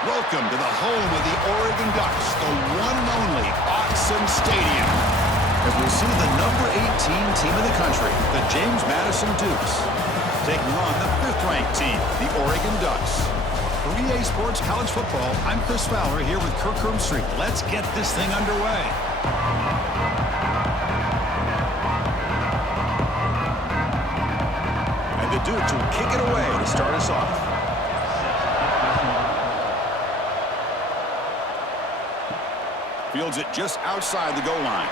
Welcome to the home of the Oregon Ducks, the one and only Autzen Stadium. As we see the number 18 team in the country, the James Madison Dukes, taking on the 5th-ranked team, the Oregon Ducks. For EA Sports College Football, I'm Chris Fowler here with Kirk Hermstreet. Let's get this thing underway. And the Dukes will kick it away to start us off. Fields it just outside the goal line.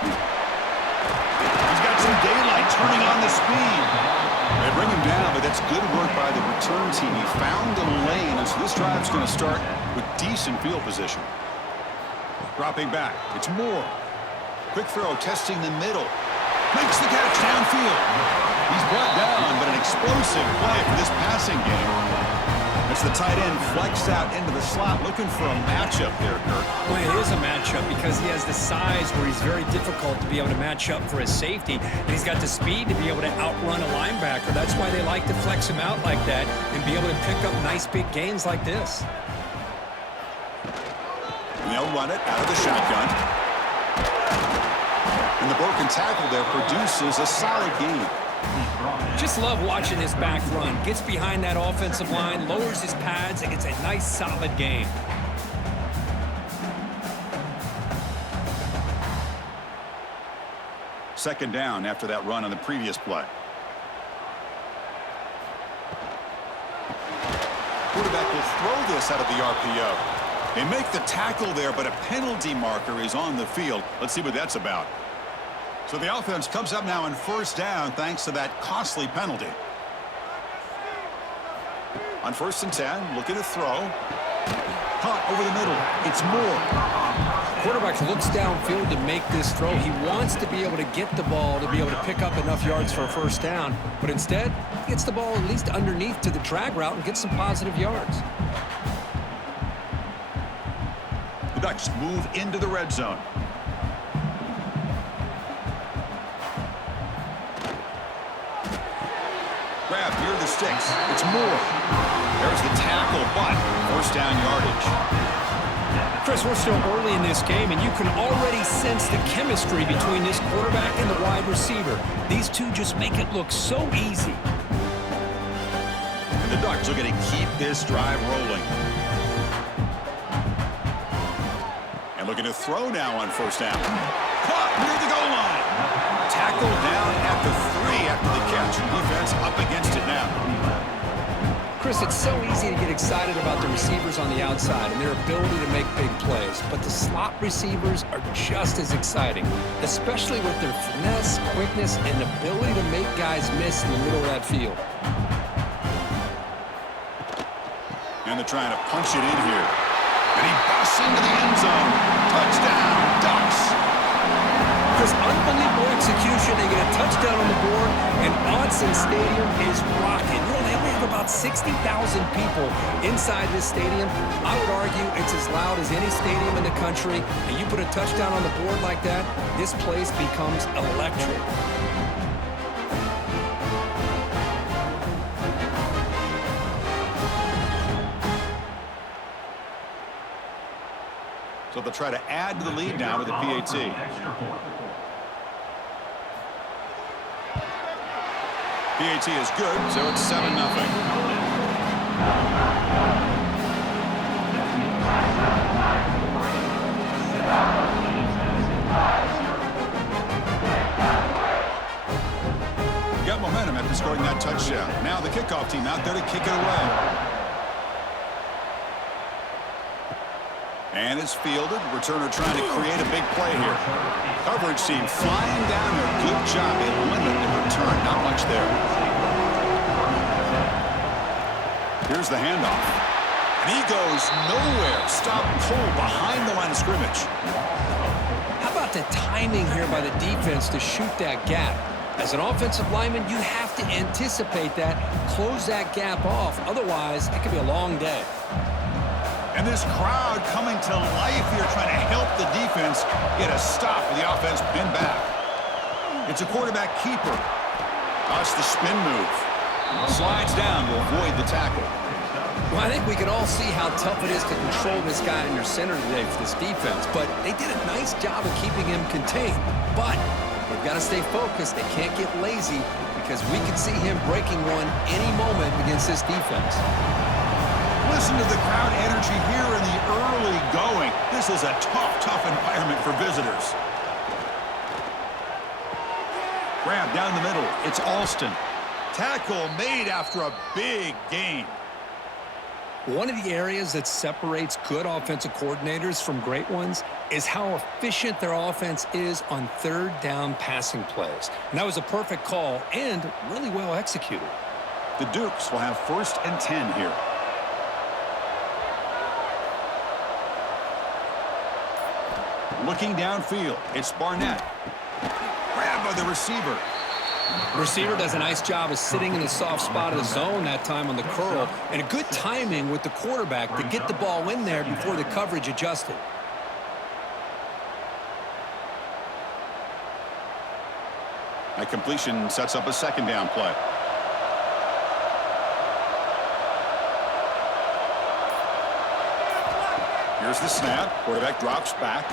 He's got some daylight turning on the speed. They bring him down, but that's good work by the return team. He found the lane, and so this drive's going to start with decent field position. Dropping back. It's Moore. Quick throw, testing the middle. Makes the catch downfield. He's brought down, but an explosive play for this passing game. It's the tight end flexed out into the slot, looking for a matchup there, Kirk. Well, it is a matchup because he has the size where he's very difficult to be able to match up for his safety, and he's got the speed to be able to outrun a linebacker. That's why they like to flex him out like that and be able to pick up nice big gains like this. And they'll run it out of the shotgun. And the broken tackle there produces a solid gain. Just love watching this back run. Gets behind that offensive line, lowers his pads, and gets a nice solid gain. Second down after that run on the previous play. Quarterback will throw this out of the RPO. They make the tackle there, but a penalty marker is on the field. Let's see what that's about. So the offense comes up now on first down thanks to that costly penalty. On 1st and 10, looking to throw. Caught over the middle. It's Moore. Quarterback looks downfield to make this throw. He wants to be able to get the ball to be able to pick up enough yards for a first down. But instead, he gets the ball at least underneath to the drag route and gets some positive yards. The Ducks move into the red zone. Grab near the sticks. It's Moore. There's the tackle, but first down yardage. Chris, we're still early in this game, and you can already sense the chemistry between this quarterback and the wide receiver. These two just make it look so easy. And the Ducks are going to keep this drive rolling. And looking to throw now on first down. Caught near the goal line. Tackled down at the 3 after the catch. Defense up against it now. Chris, it's so easy to get excited about the receivers on the outside and their ability to make big plays, but the slot receivers are just as exciting, especially with their finesse, quickness, and ability to make guys miss in the middle of that field. And they're trying to punch it in here. And he busts into the end zone. Touchdown, Ducks! Chris, unbelievable execution. They get a touchdown on the board, and Autzen Stadium is rocking. You know, they only have about 60,000 people inside this stadium. I would argue it's as loud as any stadium in the country, and you put a touchdown on the board like that, this place becomes electric. So they'll try to add to the lead now with the PAT. PAT is good, so it's 7-0. Got momentum after scoring that touchdown. Now the kickoff team out there to kick it away. And it's fielded. Returner trying to create a big play here. Coverage team flying down there. Good job. They limit the return. Not much there. Here's the handoff. And he goes nowhere. Stop cold behind the line of scrimmage. How about the timing here by the defense to shoot that gap? As an offensive lineman, you have to anticipate that, close that gap off. Otherwise, it could be a long day. And this crowd coming to life here, trying to help the defense get a stop with the offense pinned back. It's a quarterback keeper. That's the spin move. Slides down to avoid the tackle. Well, I think we can all see how tough it is to control this guy in your center today for this defense, but they did a nice job of keeping him contained. But they've got to stay focused. They can't get lazy because we could see him breaking one any moment against this defense. Listen to the crowd energy here in the early going. This is a tough environment for visitors. Grab down the middle. It's Alston. Tackle made after a big gain. One of the areas that separates good offensive coordinators from great ones is how efficient their offense is on third down passing plays. And that was a perfect call and really well executed. The Dukes will have 1st and 10 here. Looking downfield, it's Barnett. Grabbed by the receiver. The receiver does a nice job of sitting in the soft spot of the zone that time on the curl, and a good timing with the quarterback to get the ball in there before the coverage adjusted. That completion sets up a 2nd down play. Here's the snap. Quarterback drops back.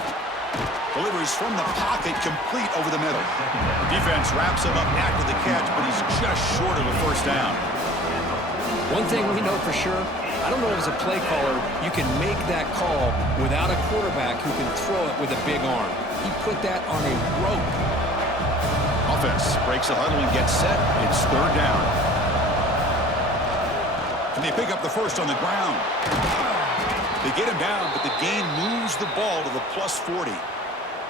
Delivers from the pocket, complete over the middle. Defense wraps him up after the catch, but he's just short of a 1st down. One thing we know for sure, I don't know as a play caller, you can make that call without a quarterback who can throw it with a big arm. He put that on a rope. Offense breaks a huddle and gets set. It's 3rd down. Can they pick up the 1st on the ground? They get him down, but the gain moves the ball to the +40.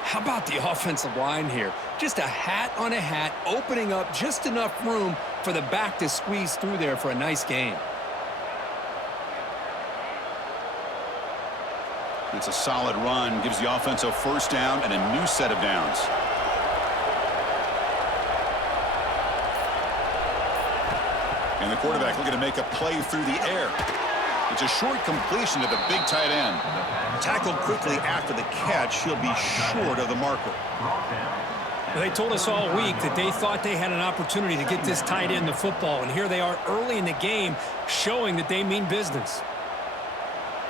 How about the offensive line here? Just a hat on a hat, opening up just enough room for the back to squeeze through there for a nice gain. It's a solid run, gives the offense a 1st down and a new set of downs. And the quarterback looking to make a play through the air. It's a short completion to the big tight end. Tackled quickly after the catch. He'll be short of the marker. Well, they told us all week that they thought they had an opportunity to get this tight end the football, and here they are early in the game showing that they mean business.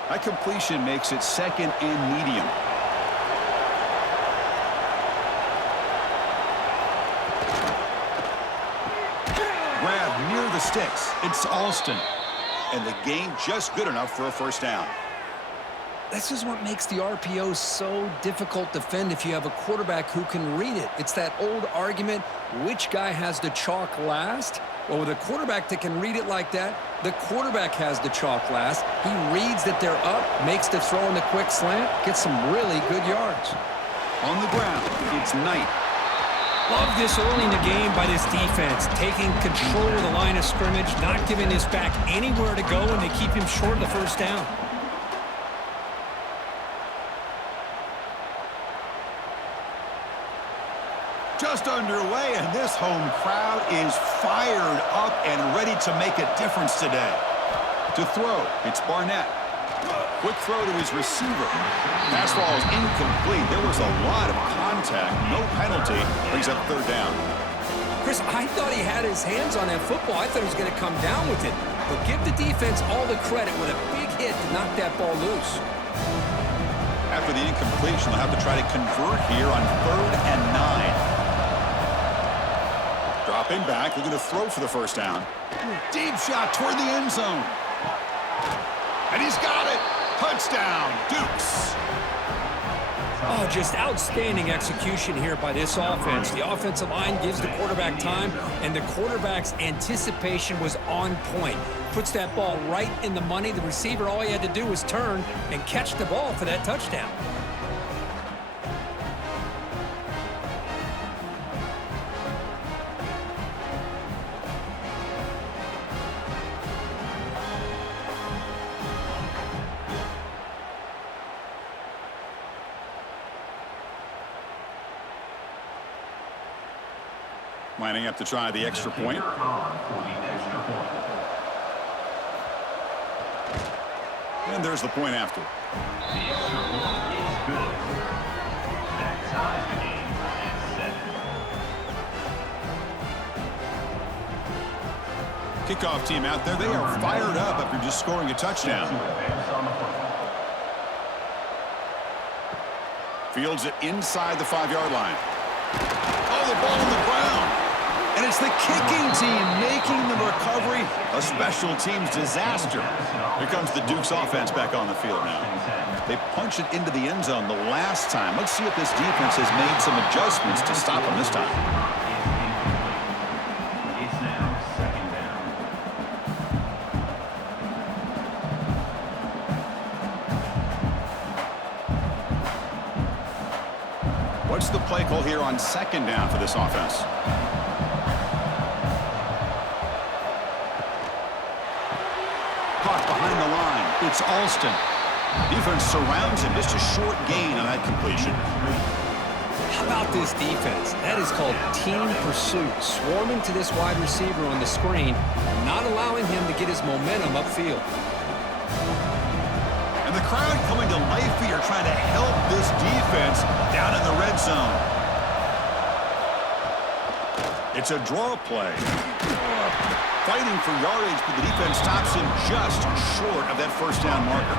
That completion makes it 2nd and medium. Grab near the sticks. It's Alston. And the gain just good enough for a 1st down. This is what makes the RPO so difficult to defend if you have a quarterback who can read it. It's that old argument, which guy has the chalk last? Well, with a quarterback that can read it like that, the quarterback has the chalk last. He reads that they're up, makes the throw in the quick slant, gets some really good yards. On the ground, it's Knight. Love this early in the game by this defense, taking control of the line of scrimmage, not giving this back anywhere to go, and they keep him short of the 1st down. Just underway, and this home crowd is fired up and ready to make a difference today. To throw, it's Barnett. Quick throw to his receiver. Pass ball is incomplete. There was a lot of contact. No penalty. Brings up 3rd down. Chris, I thought he had his hands on that football. I thought he was going to come down with it. But give the defense all the credit with a big hit to knock that ball loose. After the incompletion, they'll have to try to convert here on 3rd and 9. Dropping back, looking to throw for the 1st down. Deep shot toward the end zone. And he's got it. Touchdown, Dukes. Oh, just outstanding execution here by this offense. The offensive line gives the quarterback time, and the quarterback's anticipation was on point. Puts that ball right in the money. The receiver, all he had to do was turn and catch the ball for that touchdown. Lining up to try the extra point. And there's the point after. Kickoff team out there, they are fired up after just scoring a touchdown. Fields it inside the 5-yard line. Oh, the ball on the ground. And it's the kicking team making the recovery a special teams disaster. Here comes the Duke's offense back on the field now. They punch it into the end zone the last time. Let's see if this defense has made some adjustments to stop them this time. What's the play call here on 2nd down for this offense? Caught behind the line. It's Alston. Defense surrounds him. Just a short gain on that completion. How about this defense? That is called team pursuit. Swarming to this wide receiver on the screen, not allowing him to get his momentum upfield. And the crowd coming to life here trying to help this defense down in the red zone. It's a draw play. Fighting for yardage, but the defense stops him just short of that 1st down marker.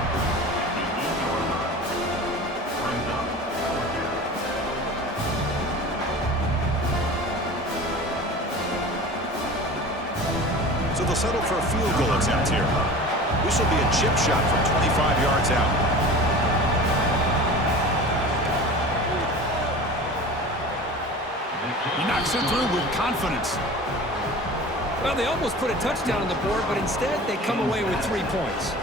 So they'll settle for a field goal attempt here. This will be a chip shot from 25 yards out. He knocks it through with confidence. Well, they almost put a touchdown on the board, but instead they come away with 3 points.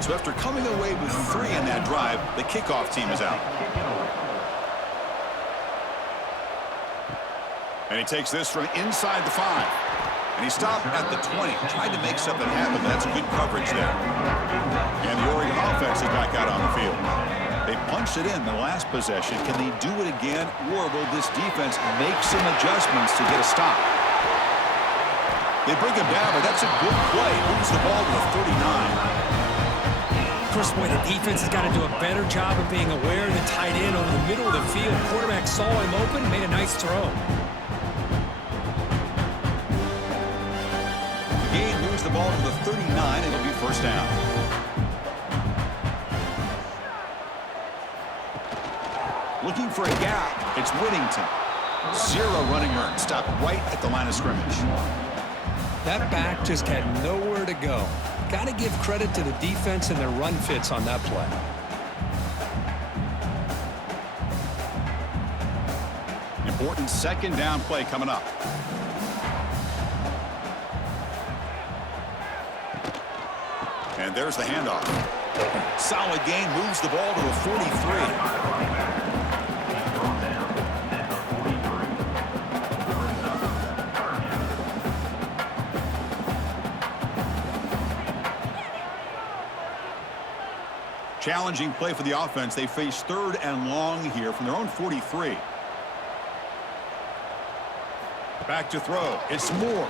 So after coming away with 3 in that drive, the kickoff team is out. And he takes this from inside the 5. And he stopped at the 20. Tried to make something happen, but that's good coverage there. And the Oregon offense is back out on the field. They punched it in the last possession. Can they do it again, or will this defense make some adjustments to get a stop? They bring him down, but that's a good play. Moves the ball to the 39. Chris, boy, the defense has got to do a better job of being aware of the tight end over the middle of the field. Quarterback saw him open, made a nice throw. Gain moves the ball to the 39. It'll be 1st down. Looking for a gap. It's Whittington. 0 running room. Stopped right at the line of scrimmage. That back just had nowhere to go. Got to give credit to the defense and their run fits on that play. Important 2nd down play coming up. And there's the handoff. Solid gain, moves the ball to the 43. Challenging play for the offense. They face 3rd and long here from their own 43. Back to throw. It's Moore.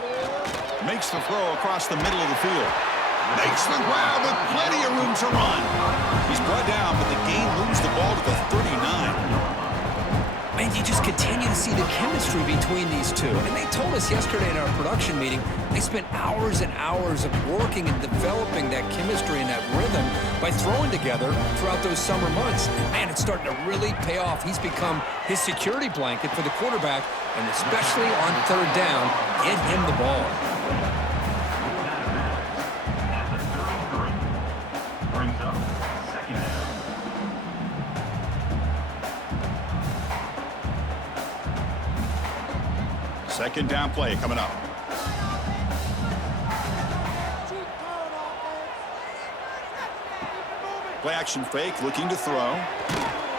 Makes the throw across the middle of the field. Makes the grab with plenty of room to run. He's brought down, but the gain moves the ball to the 39. And you just continue to see the chemistry between these two. And they told us yesterday in our production meeting, they spent hours and hours of working and developing that chemistry and that rhythm by throwing together throughout those summer months. And man, it's starting to really pay off. He's become his security blanket for the quarterback, and especially on 3rd down, get him the ball. Second down play coming up. Play action fake, looking to throw.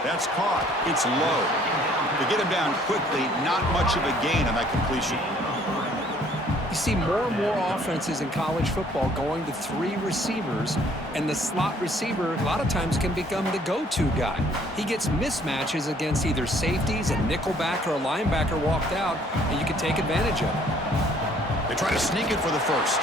That's caught. It's low. To get him down quickly, not much of a gain on that completion. You see more and more offenses in college football going to 3 receivers, and the slot receiver a lot of times can become the go-to guy. He gets mismatches against either safeties, a nickelback, or a linebacker walked out, and you can take advantage of it. They try to sneak it for the 1st.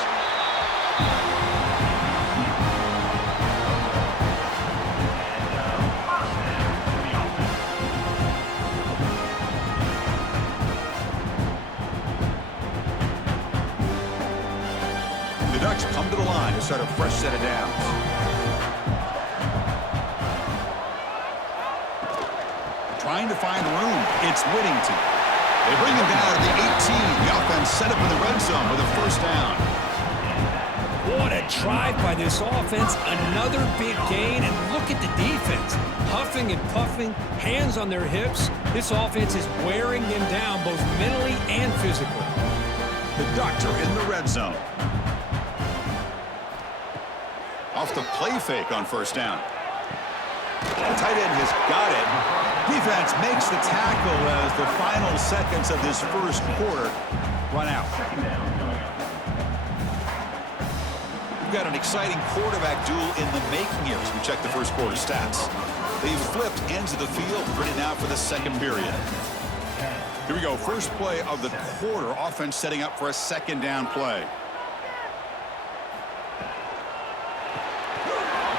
start a fresh set of downs. Trying to find room. It's Whittington. They bring him down to the 18. The offense set up in the red zone with a first down. What a drive by this offense. Another big gain, and look at the defense. Huffing and puffing, hands on their hips. This offense is wearing them down both mentally and physically. The Doctor in the red zone. Off the play fake on first down. The tight end has got it. Defense makes the tackle as the final seconds of this first quarter run out. We've got an exciting quarterback duel in the making here as we check the first quarter stats. They've flipped ends of the field, ready now for the second period. Here we go, first play of the quarter. Offense setting up for a second down play.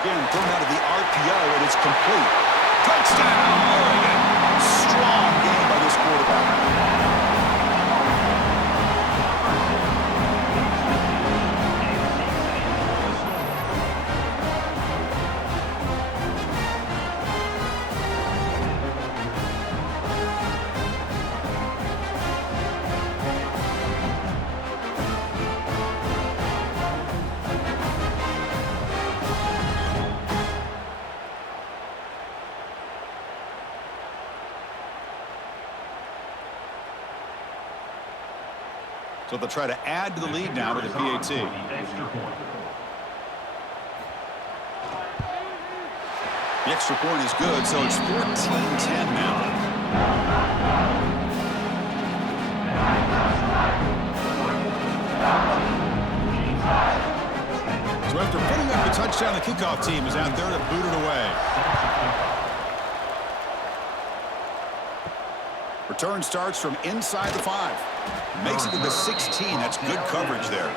Again, thrown out of the RPO, and it's complete. Touchdown, Oregon. Strong game by this quarterback. So they'll try to add to the lead now with the PAT. The extra point is good, so it's 14-10 now. So after putting up the touchdown, the kickoff team is out there to boot it away. Return starts from inside the 5. Makes it to the 16. That's good coverage there.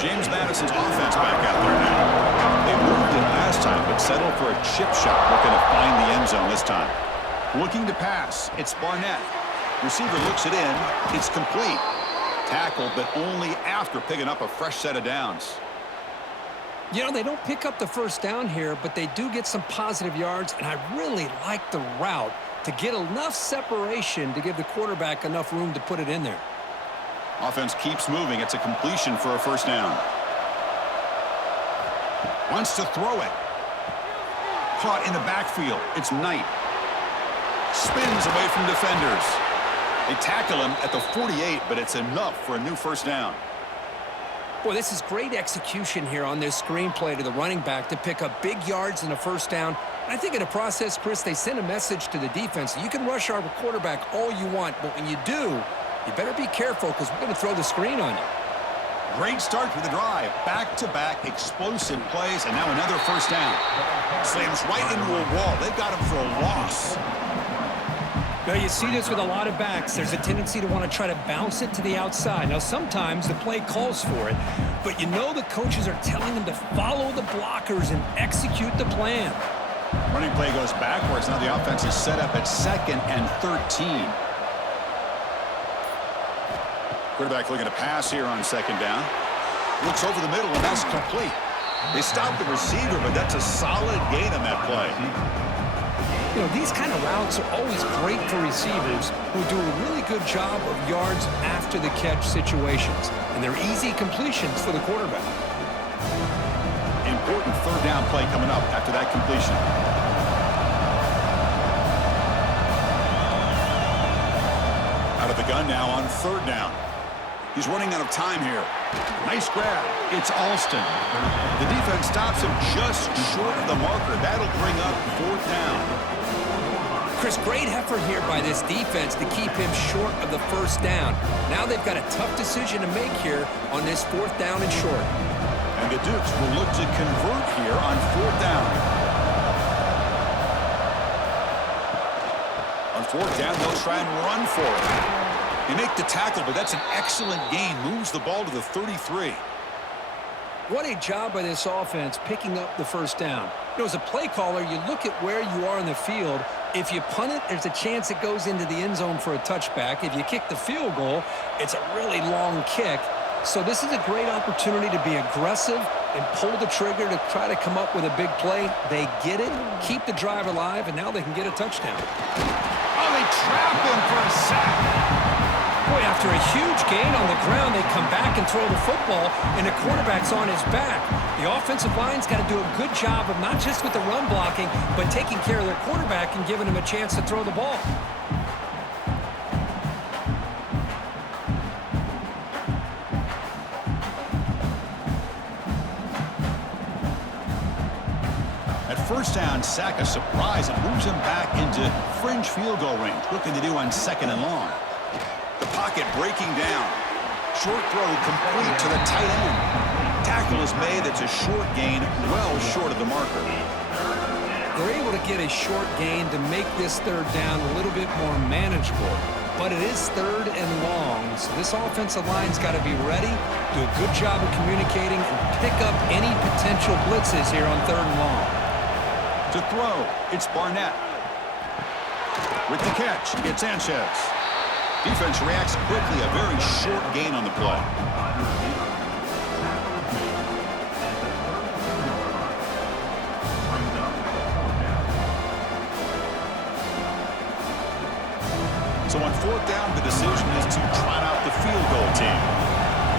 James Madison's offense back out there now. They moved it last time, but settled for a chip shot, looking to find the end zone this time. Looking to pass. It's Barnett. Receiver looks it in. It's complete. Tackled, but only after picking up a fresh set of downs. You know, they don't pick up the first down here, but they do get some positive yards, and I really like the route to get enough separation to give the quarterback enough room to put it in there. Offense keeps moving. It's a completion for a first down. Wants to throw it. Caught in the backfield. It's Knight. Spins away from defenders. They tackle him at the 48, but it's enough for a new first down. Boy, this is great execution here on this screenplay to the running back to pick up big yards in a first down. I think in the process, Chris, they send a message to the defense. You can rush our quarterback all you want, but when you do, you better be careful because we're going to throw the screen on you. Great start to the drive. Back-to-back explosive plays, and now another first down. Slams right into a wall. They've got him for a loss. Now, you see this with a lot of backs. There's a tendency to want to try to bounce it to the outside. Now, sometimes the play calls for it, but you know the coaches are telling them to follow the blockers and execute the plan. Running play goes backwards. Now the offense is set up at 2nd and 13. Quarterback looking to pass here on second down. Looks over the middle, and that's complete. They stopped the receiver, but that's a solid gain on that play. You know, these kind of routes are always great for receivers who do a really good job of yards after the catch situations. And they're easy completions for the quarterback. Important third down play coming up after that completion. Out of the gun now on third down. He's running out of time here. Nice grab. It's Alston. The defense stops him just short of the marker. That'll bring up fourth down. Chris, great effort here by this defense to keep him short of the first down. Now they've got a tough decision to make here on this fourth down and short. And the Dukes will look to convert here on fourth down. On fourth down, they'll try and run for it. They make the tackle, but that's an excellent gain. Moves the ball to the 33. What a job by this offense picking up the first down. You know, as a play caller, you look at where you are in the field. If you punt it, there's a chance it goes into the end zone for a touchback. If you kick the field goal, it's a really long kick. So this is a great opportunity to be aggressive and pull the trigger to try to come up with a big play. They get it, keep the drive alive, and now they can get a touchdown. Oh, they trap him for a sack. Boy, after a huge gain on the ground, they come back and throw the football, and the quarterback's on his back. The offensive line's got to do a good job of not just with the run blocking, but taking care of their quarterback and giving him a chance to throw the ball. First down, sack a surprise and moves him back into fringe field goal range. What can they do on 2nd and long? The pocket breaking down. Short throw complete to the tight end. Tackle is made. That's a short gain, well short of the marker. They're able to get a short gain to make this 3rd down a little bit more manageable. But it is 3rd and long, so this offensive line's got to be ready, do a good job of communicating, and pick up any potential blitzes here on 3rd and long. To throw, it's Barnett. With the catch, it's Sanchez. Defense reacts quickly, a very short gain on the play. So on 4th down, the decision is to trot out the field goal team.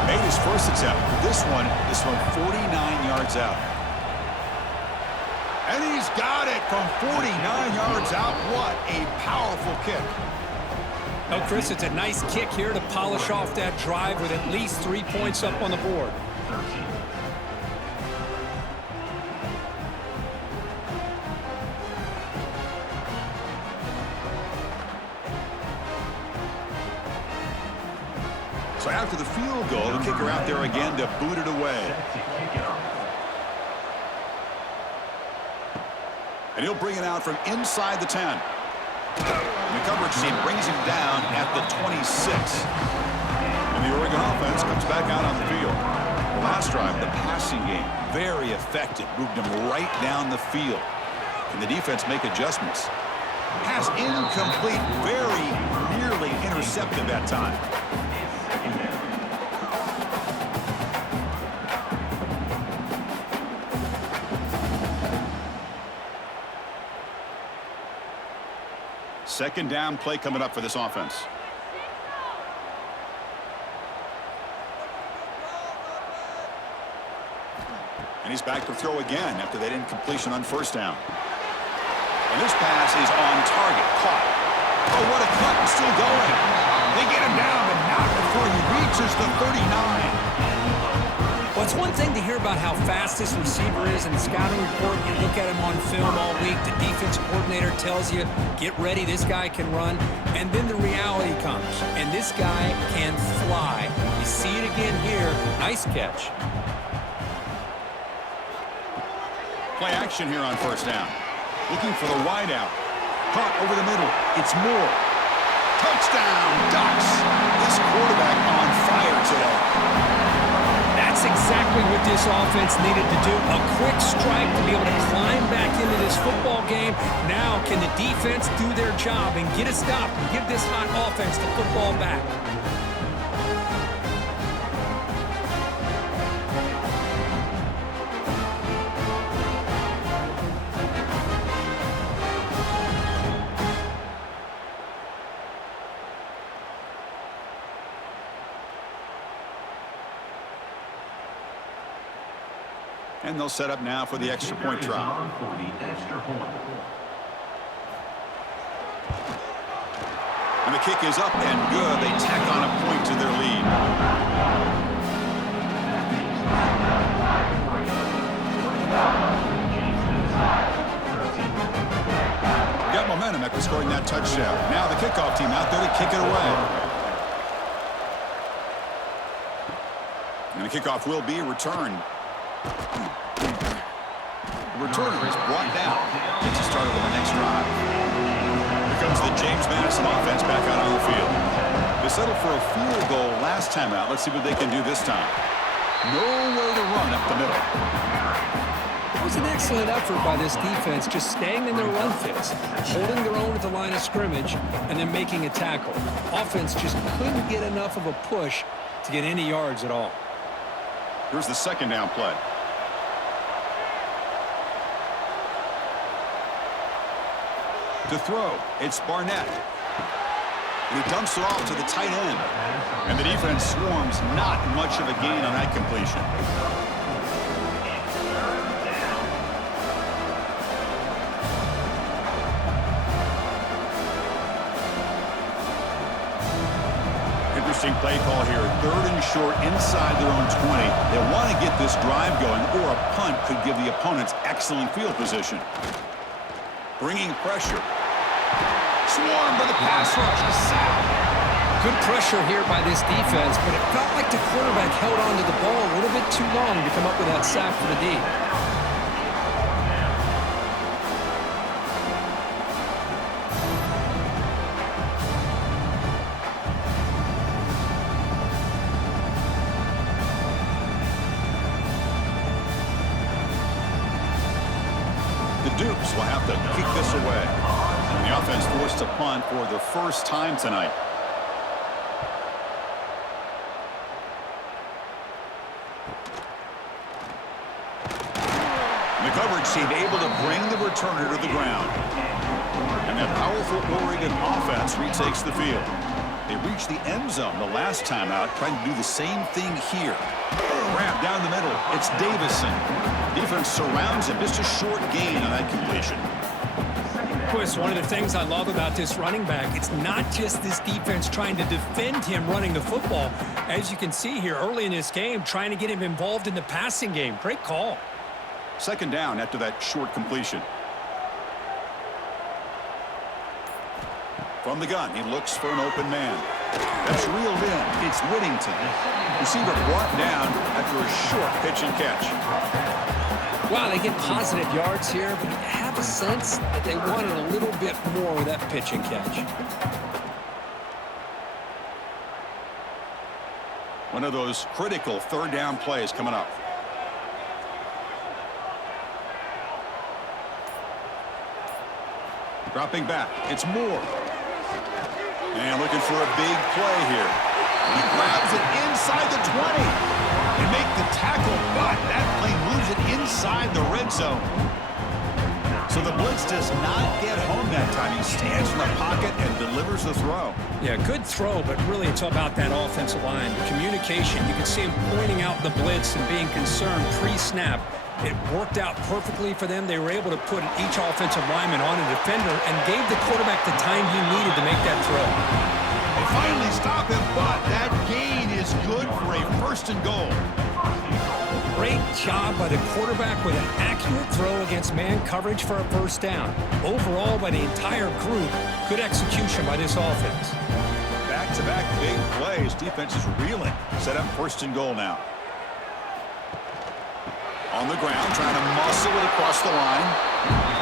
Made his first attempt. This one is from 49 yards out. And he's got it from 49 yards out. What a powerful kick. Oh, Chris, it's a nice kick here to polish off that drive with at least 3 points up on the board. So after the field goal, the kicker out there again to boot it away. And he'll bring it out from inside the 10. And the coverage team brings him down at the 26. And the Oregon offense comes back out on the field. The last drive, the passing game, very effective. Moved him right down the field. Can the defense make adjustments? Pass incomplete, very nearly intercepted that time. Second down play coming up for this offense. And he's back to throw again after that incompletion on 1st down. And this pass is on target. Caught. Oh, what a cut. Still going. They get him down, but not before he reaches the 39. Well, it's one thing to hear about how fast this receiver is in the scouting report. You look at him on film all week. The defense coordinator tells you, get ready, this guy can run. And then the reality comes, and this guy can fly. You see it again here. Nice catch. Play action here on 1st down. Looking for the wide out. Caught over the middle. It's Moore. Touchdown, Ducks. This quarterback on fire today. That's exactly what this offense needed to do. A quick strike to be able to climb back into this football game. Now, can the defense do their job and get a stop and give this hot offense the football back? And they'll set up now for the extra point try. And the kick is up and good. They tack on a point to their lead. Got momentum after scoring that touchdown. Now the kickoff team out there to kick it away. And the kickoff will be returned. The returner is brought down. Gets us started with the next drive. Here comes the James Madison offense back out on the field. They settled for a field goal last time out. Let's see what they can do this time. Nowhere to run up the middle. It was an excellent effort by this defense, just staying in their run fits, holding their own at the line of scrimmage, and then making a tackle. Offense just couldn't get enough of a push to get any yards at all. Here's the second down play. To throw, it's Barnett. And he dumps it off to the tight end. And the defense swarms, not much of a gain on that completion. Interesting play call here. 3rd and short inside their own 20. They want to get this drive going, or a punt could give the opponents excellent field position. Bringing pressure. Swarm by the pass rush. A sack. Good pressure here by this defense, but it felt like the quarterback held on to the ball a little bit too long to come up with that sack for the D. The Dukes will have to kick this away. And the offense forced to punt for the first time tonight. The coverage team able to bring the returner to the ground. And that powerful Oregon offense retakes the field. They reached the end zone the last time out, trying to do the same thing here. Wrap down the middle. It's Davison. Defense surrounds him. Just a short gain on that completion. Chris, one of the things I love about this running back, it's not just this defense trying to defend him running the football. As you can see here early in this game, trying to get him involved in the passing game. Great call. Second down after that short completion. From the gun, he looks for an open man. That's reeled in. It's Whittington. Receiver brought down after a short pitch and catch. Wow, they get positive yards here, but I have a sense that they wanted a little bit more with that pitch and catch. One of those critical third down plays coming up. Dropping back, it's Moore. And looking for a big play here. He grabs it inside the 20. And make the tackle, but that play moves it inside the red zone. So the blitz does not get home that time. He stands in the pocket and delivers the throw. Yeah, good throw, but really it's all about that offensive line. The communication, you can see him pointing out the blitz and being concerned pre-snap. It worked out perfectly for them. They were able to put each offensive lineman on a defender and gave the quarterback the time he needed to make that throw. They finally stop him, but that gain is good for a 1st and goal. Great job by the quarterback with an accurate throw against man coverage for a 1st down. Overall, by the entire group, good execution by this offense. Back-to-back big plays. Defense is reeling. Set up 1st and goal now. On the ground, trying to muscle it across the line.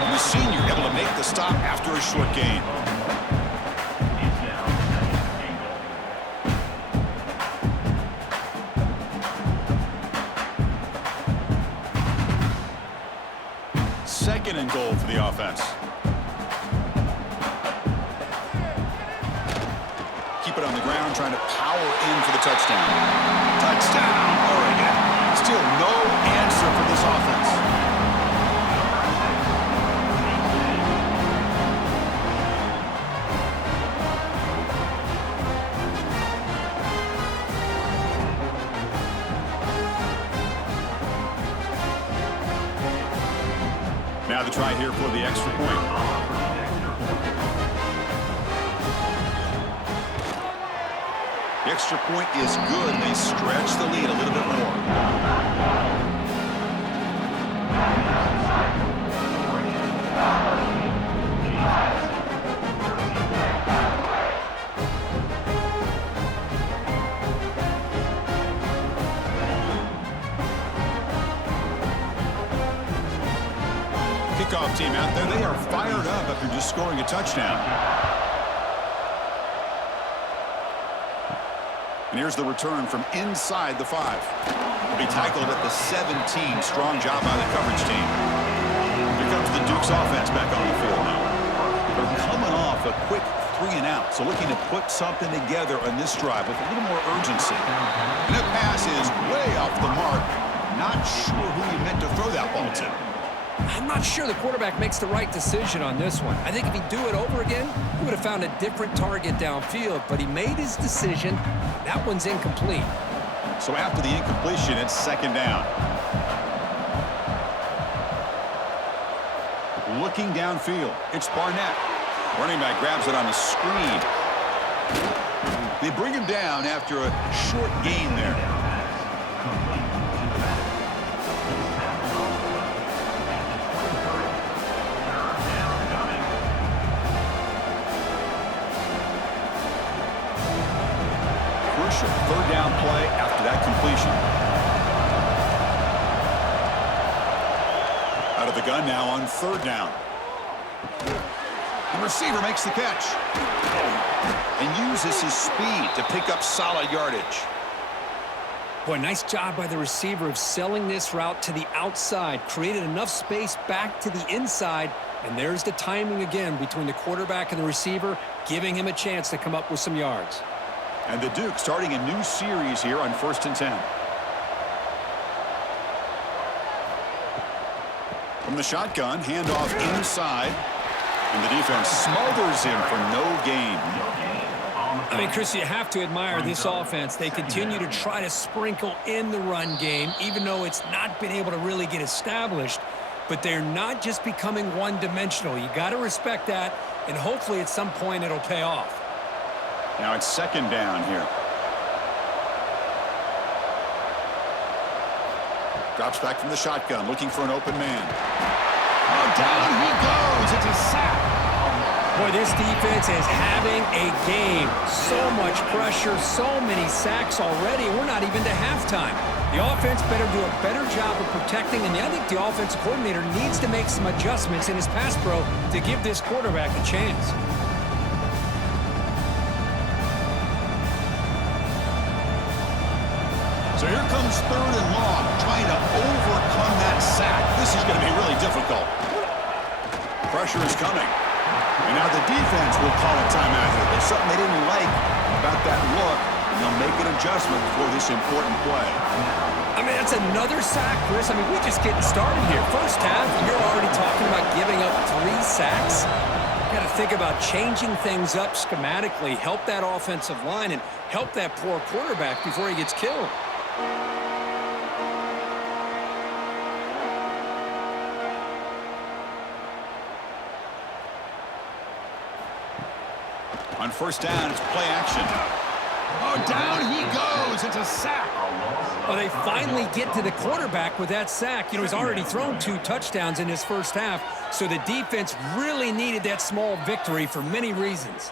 And the senior able to make the stop after a short gain. Second and goal for the offense. Keep it on the ground, trying to power in for the touchdown. Touchdown, Oregon. Still no answer for this offense. Now the try here for the extra point. The extra point is good. They stretch the lead a little bit more. Kickoff team out there. They are fired up after just scoring a touchdown. And here's the return from inside the 5. He'll be tackled at the 17. Strong job by the coverage team. Here comes the Dukes offense back on the field now. They're coming off a quick 3 and out. So looking to put something together on this drive with a little more urgency. And that pass is way off the mark. Not sure who he meant to throw that ball to. I'm not sure the quarterback makes the right decision on this one. I think if he'd do it over again, he would have found a different target downfield, but he made his decision. That one's incomplete. So after the incompletion, it's second down. Looking downfield, it's Barnett. Running back grabs it on the screen. They bring him down after a short gain there. Crucial third down play after that completion. Out of the gun now on third down. The receiver makes the catch and uses his speed to pick up solid yardage. Boy, nice job by the receiver of selling this route to the outside. Created enough space back to the inside. And there's the timing again between the quarterback and the receiver, giving him a chance to come up with some yards. And the Duke starting a new series here on 1st and 10. From the shotgun, handoff inside. And the defense smothers him for no gain. I mean, Chris, you have to admire this offense. They continue to try to sprinkle in the run game, even though it's not been able to really get established. But they're not just becoming one-dimensional. You got to respect that, and hopefully at some point it'll pay off. Now it's second down here. Drops back from the shotgun, looking for an open man. Oh, down he goes. It's a sack. Boy, this defense is having a game. So much pressure, so many sacks already. We're not even to halftime. The offense better do a better job of protecting, and I think the offensive coordinator needs to make some adjustments in his pass pro to give this quarterback a chance. So here comes third and long, trying to overcome that sack. This is going to be really difficult. Pressure is coming. And now the defense will call a timeout here. There's something they didn't like about that look, and they'll make an adjustment for this important play. I mean, that's another sack, Chris. I mean, we're just getting started here. First half, you're already talking about giving up 3 sacks. Got to think about changing things up schematically, help that offensive line, and help that poor quarterback before he gets killed. On first down, it's play action. Oh, down he goes. It's a sack. Well, they finally get to the quarterback with that sack. You know, he's already thrown 2 touchdowns in his first half, so the defense really needed that small victory for many reasons.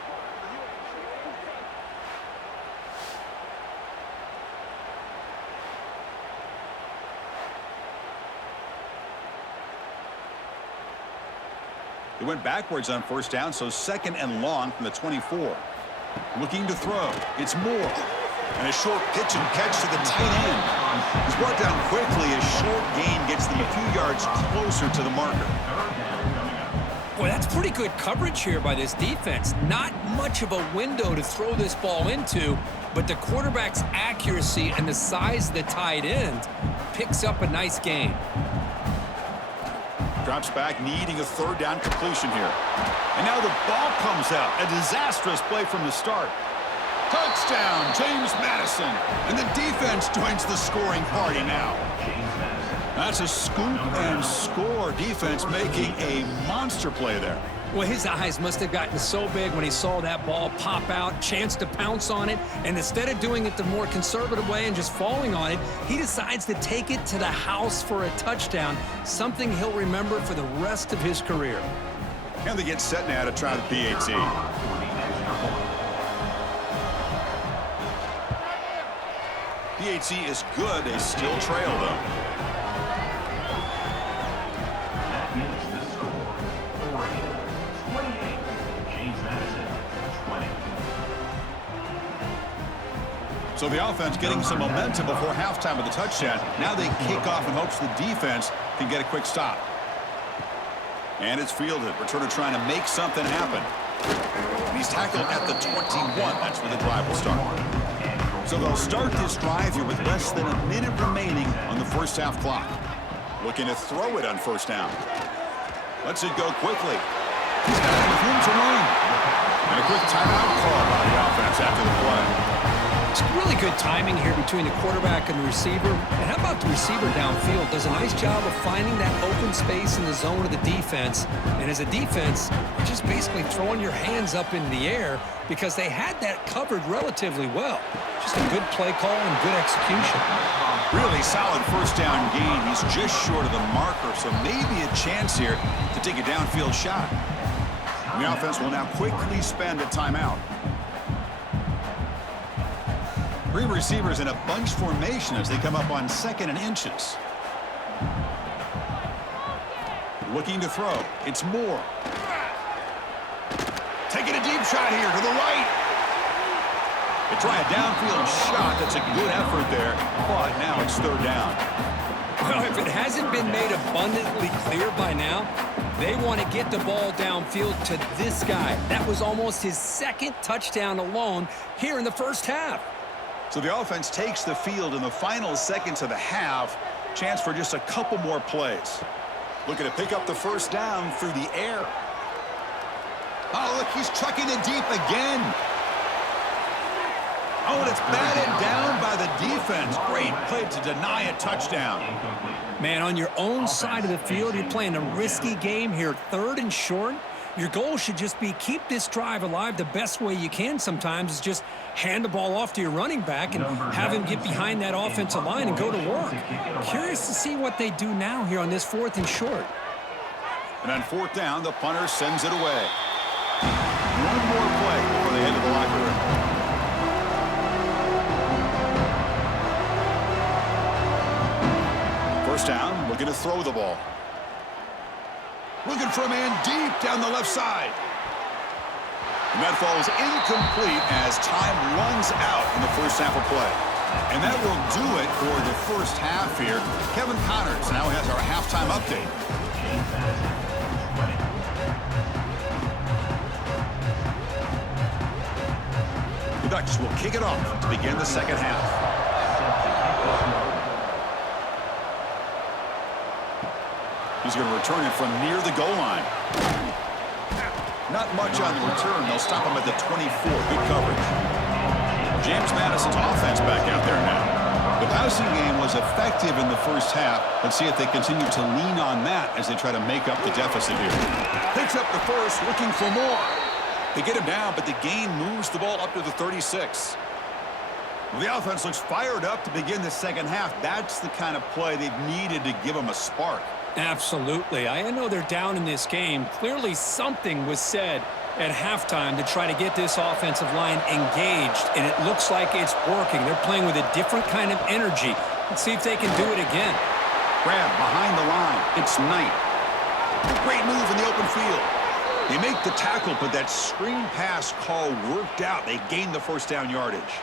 They went backwards on first down, so second and long from the 24. Looking to throw. It's Moore. And a short pitch and catch to the tight end. He's brought down quickly. A short gain gets them a few yards closer to the marker. Boy, that's pretty good coverage here by this defense. Not much of a window to throw this ball into, but the quarterback's accuracy and the size of the tight end picks up a nice gain. Drops back, needing a third down completion here. And now the ball comes out. A disastrous play from the start. Touchdown, James Madison. And the defense joins the scoring party now. That's a scoop and score. Defense making a monster play there. Well, his eyes must have gotten so big when he saw that ball pop out, chance to pounce on it, and instead of doing it the more conservative way and just falling on it, he decides to take it to the house for a touchdown, something he'll remember for the rest of his career. And they get set now to try the PAT. PAT is good. They still trail, though. So the offense getting some momentum before halftime with the touchdown. Now they kick off in hopes the defense can get a quick stop. And it's fielded. Returner trying to make something happen. And he's tackled at the 21. That's where the drive will start. So they'll start this drive here with less than a minute remaining on the first half clock. Looking to throw it on first down. Lets it go quickly. He's got enough room to run. And a quick timeout call by the offense after the play. It's really good timing here between the quarterback and the receiver. And how about the receiver downfield? Does a nice job of finding that open space in the zone of the defense. And as a defense, you're just basically throwing your hands up in the air because they had that covered relatively well. Just a good play call and good execution. Really solid first down gain. He's just short of the marker, so maybe a chance here to take a downfield shot. And the offense will now quickly spend a timeout. Three receivers in a bunch formation as they come up on 2nd and inches. Looking to throw. It's Moore. Taking a deep shot here to the right. They try a downfield shot. That's a good effort there, but now it's 3rd down. Well, if it hasn't been made abundantly clear by now, they want to get the ball downfield to this guy. That was almost his 2nd touchdown alone here in the first half. So the offense takes the field in the final seconds of the half. Chance for just a couple more plays. Looking to pick up the first down through the air. Oh, look, he's trucking it deep again. Oh, and it's batted down by the defense. Great play to deny a touchdown. Man, on your own side of the field, you're playing a risky game here. 3rd and short. Your goal should just be keep this drive alive. The best way you can sometimes is just hand the ball off to your running back and have him get behind that offensive line and go to work. Curious to see what they do now here on this 4th and short. And on 4th down, the punter sends it away. One more play before they head to the locker room. First down, looking to throw the ball. Looking for a man deep down the left side. And that falls incomplete as time runs out in the first half of play. And that will do it for the first half here. Kevin Connors now has our halftime update. The Ducks will kick it off to begin the second half. He's going to return it from near the goal line. Not much on the return. They'll stop him at the 24. Good coverage. James Madison's offense back out there now. The passing game was effective in the first half. Let's see if they continue to lean on that as they try to make up the deficit here. Picks up the first, looking for more. They get him down, but the gain moves the ball up to the 36. The offense looks fired up to begin the second half. That's the kind of play they've needed to give them a spark. Absolutely. I know they're down in this game. Clearly something was said at halftime to try to get this offensive line engaged, and it looks like it's working. They're playing with a different kind of energy. Let's see if they can do it again. Grab behind the line. It's Knight. Great move in the open field. They make the tackle, but that screen pass call worked out. They gained the first down yardage.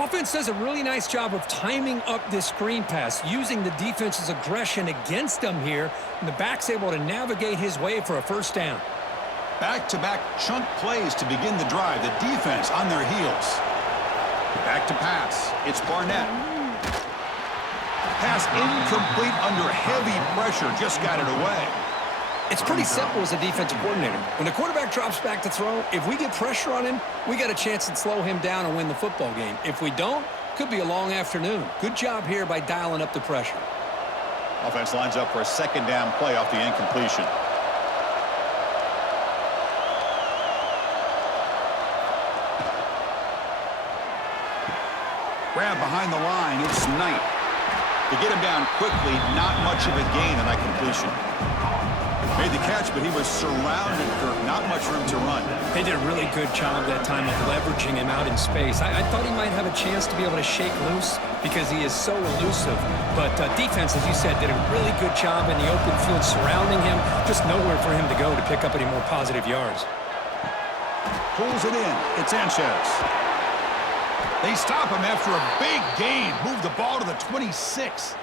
Offense does a really nice job of timing up this screen pass, using the defense's aggression against them here, and the back's able to navigate his way for a first down. Back-to-back chunk plays to begin the drive. The defense on their heels. Back to pass. It's Barnett. Pass incomplete under heavy pressure. Just got it away. It's pretty simple as a defensive coordinator. When the quarterback drops back to throw, if we get pressure on him, we got a chance to slow him down and win the football game. If we don't, could be a long afternoon. Good job here by dialing up the pressure. Offense lines up for a second down play off the incompletion. Grab behind the line. It's Knight. To get him down quickly, not much of a gain on that completion. Made the catch, but he was surrounded for not much room to run. They did a really good job that time of leveraging him out in space. I thought he might have a chance to be able to shake loose because he is so elusive. But defense, as you said, did a really good job in the open field surrounding him. Just nowhere for him to go to pick up any more positive yards. Pulls it in. It's Sanchez. They stop him after a big gain. Move the ball to the 26.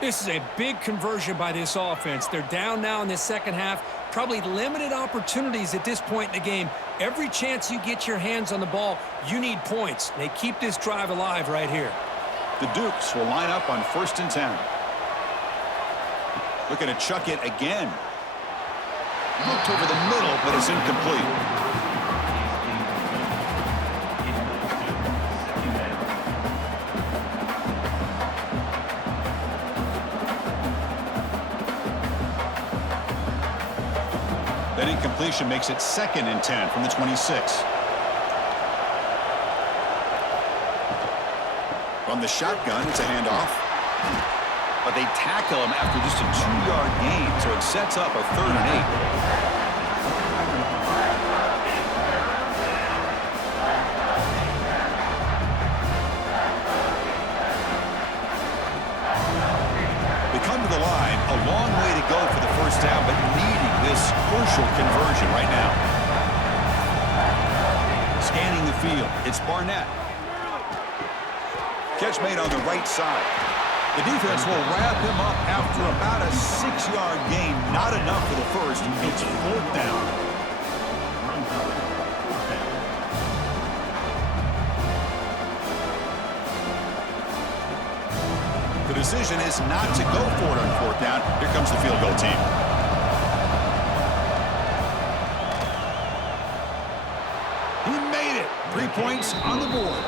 This is a big conversion by this offense. They're down now in the second half. Probably limited opportunities at this point in the game. Every chance you get your hands on the ball, you need points. They keep this drive alive right here. The Dukes will line up on 1st and 10. Looking to chuck it again. Looked over the middle, but it's incomplete. That incompletion makes it 2nd and 10 from the 26. From the shotgun, it's a handoff. But they tackle him after just a 2-yard gain, so it sets up a 3rd and 8. They come to the line, a long way to go for the first down, but needing this crucial conversion right now. Scanning the field, it's Barnett. Catch made on the right side. The defense will wrap him up after about a 6-yard gain. Not enough for the first. It's 4th down. The decision is not to go for it on 4th down. Here comes the field goal team. He made it. 3 points on the board.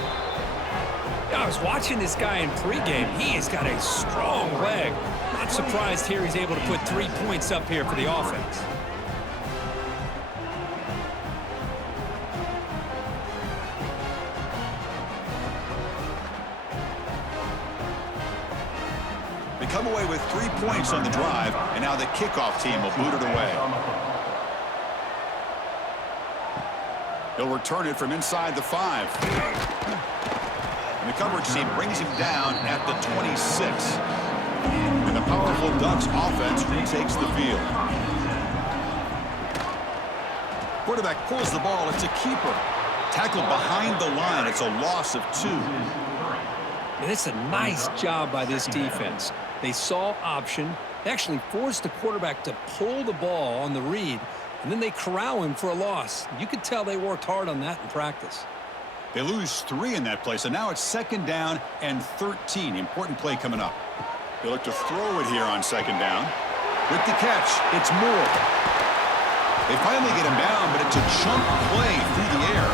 I was watching this guy in pregame. He has got a strong leg. Not surprised here he's able to put 3 points up here for the offense. They come away with 3 points on the drive, and now the kickoff team will boot it away. He'll return it from inside the 5. And the coverage team brings him down at the 26. And the powerful Ducks offense retakes the field. Quarterback pulls the ball. It's a keeper. Tackled behind the line. It's a loss of 2. And it's a nice job by this defense. They saw option. They actually forced the quarterback to pull the ball on the read, and then they corral him for a loss. You could tell they worked hard on that in practice. They lose 3 in that play, so now it's 2nd down and 13. Important play coming up. They look to throw it here on 2nd down. With the catch, it's Moore. They finally get him down, but it's a chunk play through the air.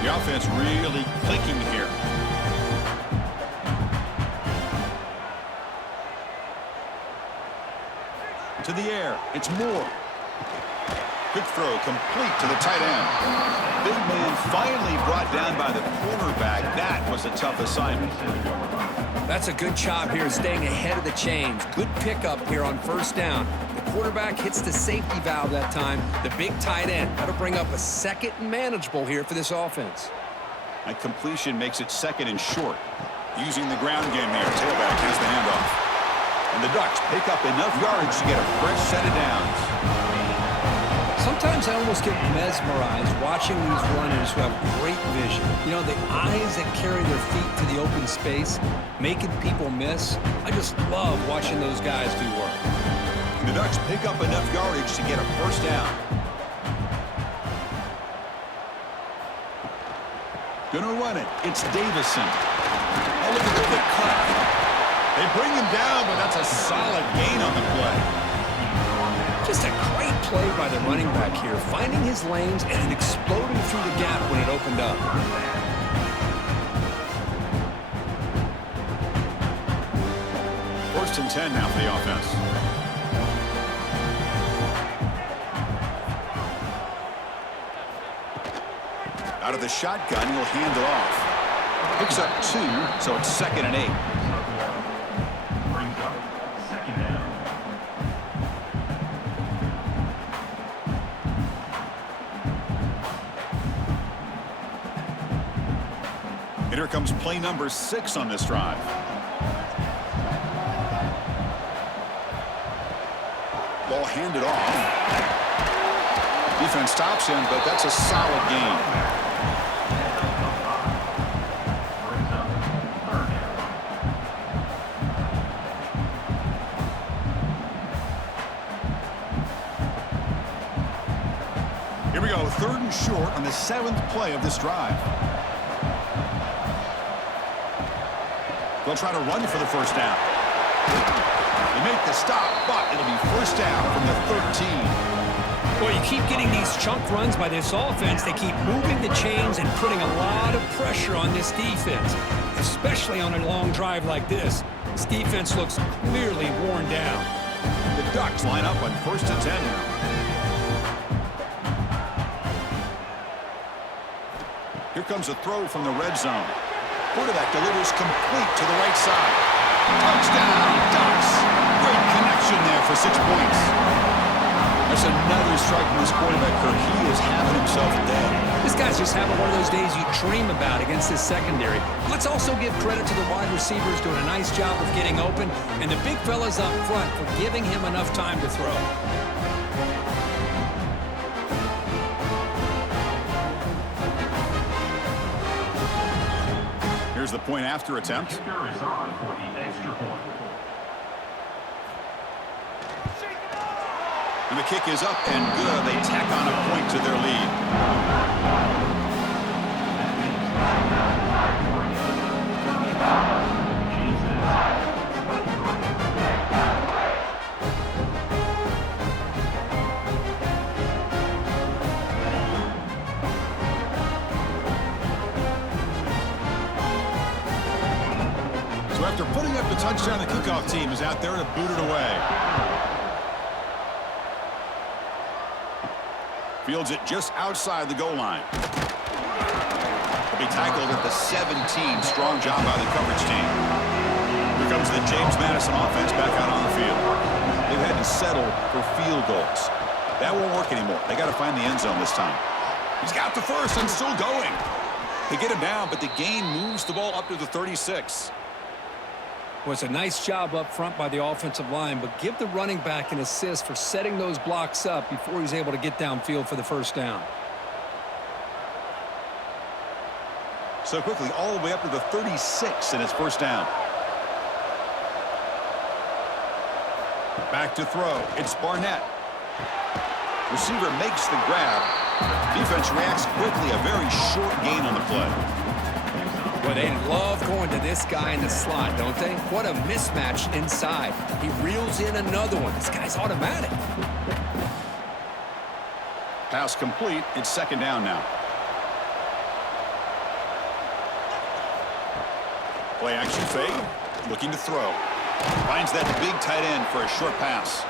The offense really clicking here. To the air, it's Moore. Quick throw complete to the tight end. Big man finally brought down by the cornerback. That was a tough assignment. That's a good job here, staying ahead of the chains. Good pickup here on 1st down. The quarterback hits the safety valve that time. The big tight end. That'll bring up a 2nd and manageable here for this offense. That completion makes it 2nd and short. Using the ground game here. Tailback has the handoff. And the Ducks pick up enough yards to get a fresh set of downs. Sometimes I almost get mesmerized watching these runners who have great vision. You know, the eyes that carry their feet to the open space, making people miss. I just love watching those guys do work. The Ducks pick up enough yardage to get a 1st down. Gonna run it. It's Davison. Oh, look at the quick cut. They bring him down, but that's a solid gain on the play. Just a great play by the running back here, finding his lanes and exploding through the gap when it opened up. 1st and 10 now for the offense. Out of the shotgun, he'll hand it off. Picks up 2, so it's 2nd and 8. And here comes play number 6 on this drive. Ball ball handed off. Defense stops him, but that's a solid gain. Here we go, 3rd and short on the 7th play of this drive. They'll try to run for the first down. They make the stop, but it'll be first down from the 13. Well, you keep getting these chunk runs by this offense. They keep moving the chains and putting a lot of pressure on this defense, especially on a long drive like this. This defense looks clearly worn down. The Ducks line up on 1st and 10 now. Here comes a throw from the red zone. Quarterback delivers complete to the right side. Touchdown, Ducks. Great connection there for 6 points. That's another strike from this quarterback, Kirk. He is having himself a day. This guy's just having one of those days you dream about against this secondary. Let's also give credit to the wide receivers doing a nice job of getting open, and the big fellas up front for giving him enough time to throw. Here's the point after attempt. And the kick is up and good. They tack on a point to their lead. So after putting up the touchdown, the kickoff team is out there to boot it away. Fields it just outside the goal line. He'll be tackled at the 17. Strong job by the coverage team. Here comes the James Madison offense back out on the field. They've had to settle for field goals. That won't work anymore. They got to find the end zone this time. He's got the first and still going. They get him down, but the gain moves the ball up to the 36. Well, it's a nice job up front by the offensive line, but give the running back an assist for setting those blocks up before he's able to get downfield for the first down. So quickly, all the way up to the 36 in his first down. Back to throw. It's Barnett. Receiver makes the grab. Defense reacts quickly. A very short gain on the play. Well, they love going to this guy in the slot, don't they? What a mismatch inside. He reels in another one. This guy's automatic. Pass complete. It's 2nd down now. Play action fake. Looking to throw. Finds that big tight end for a short pass.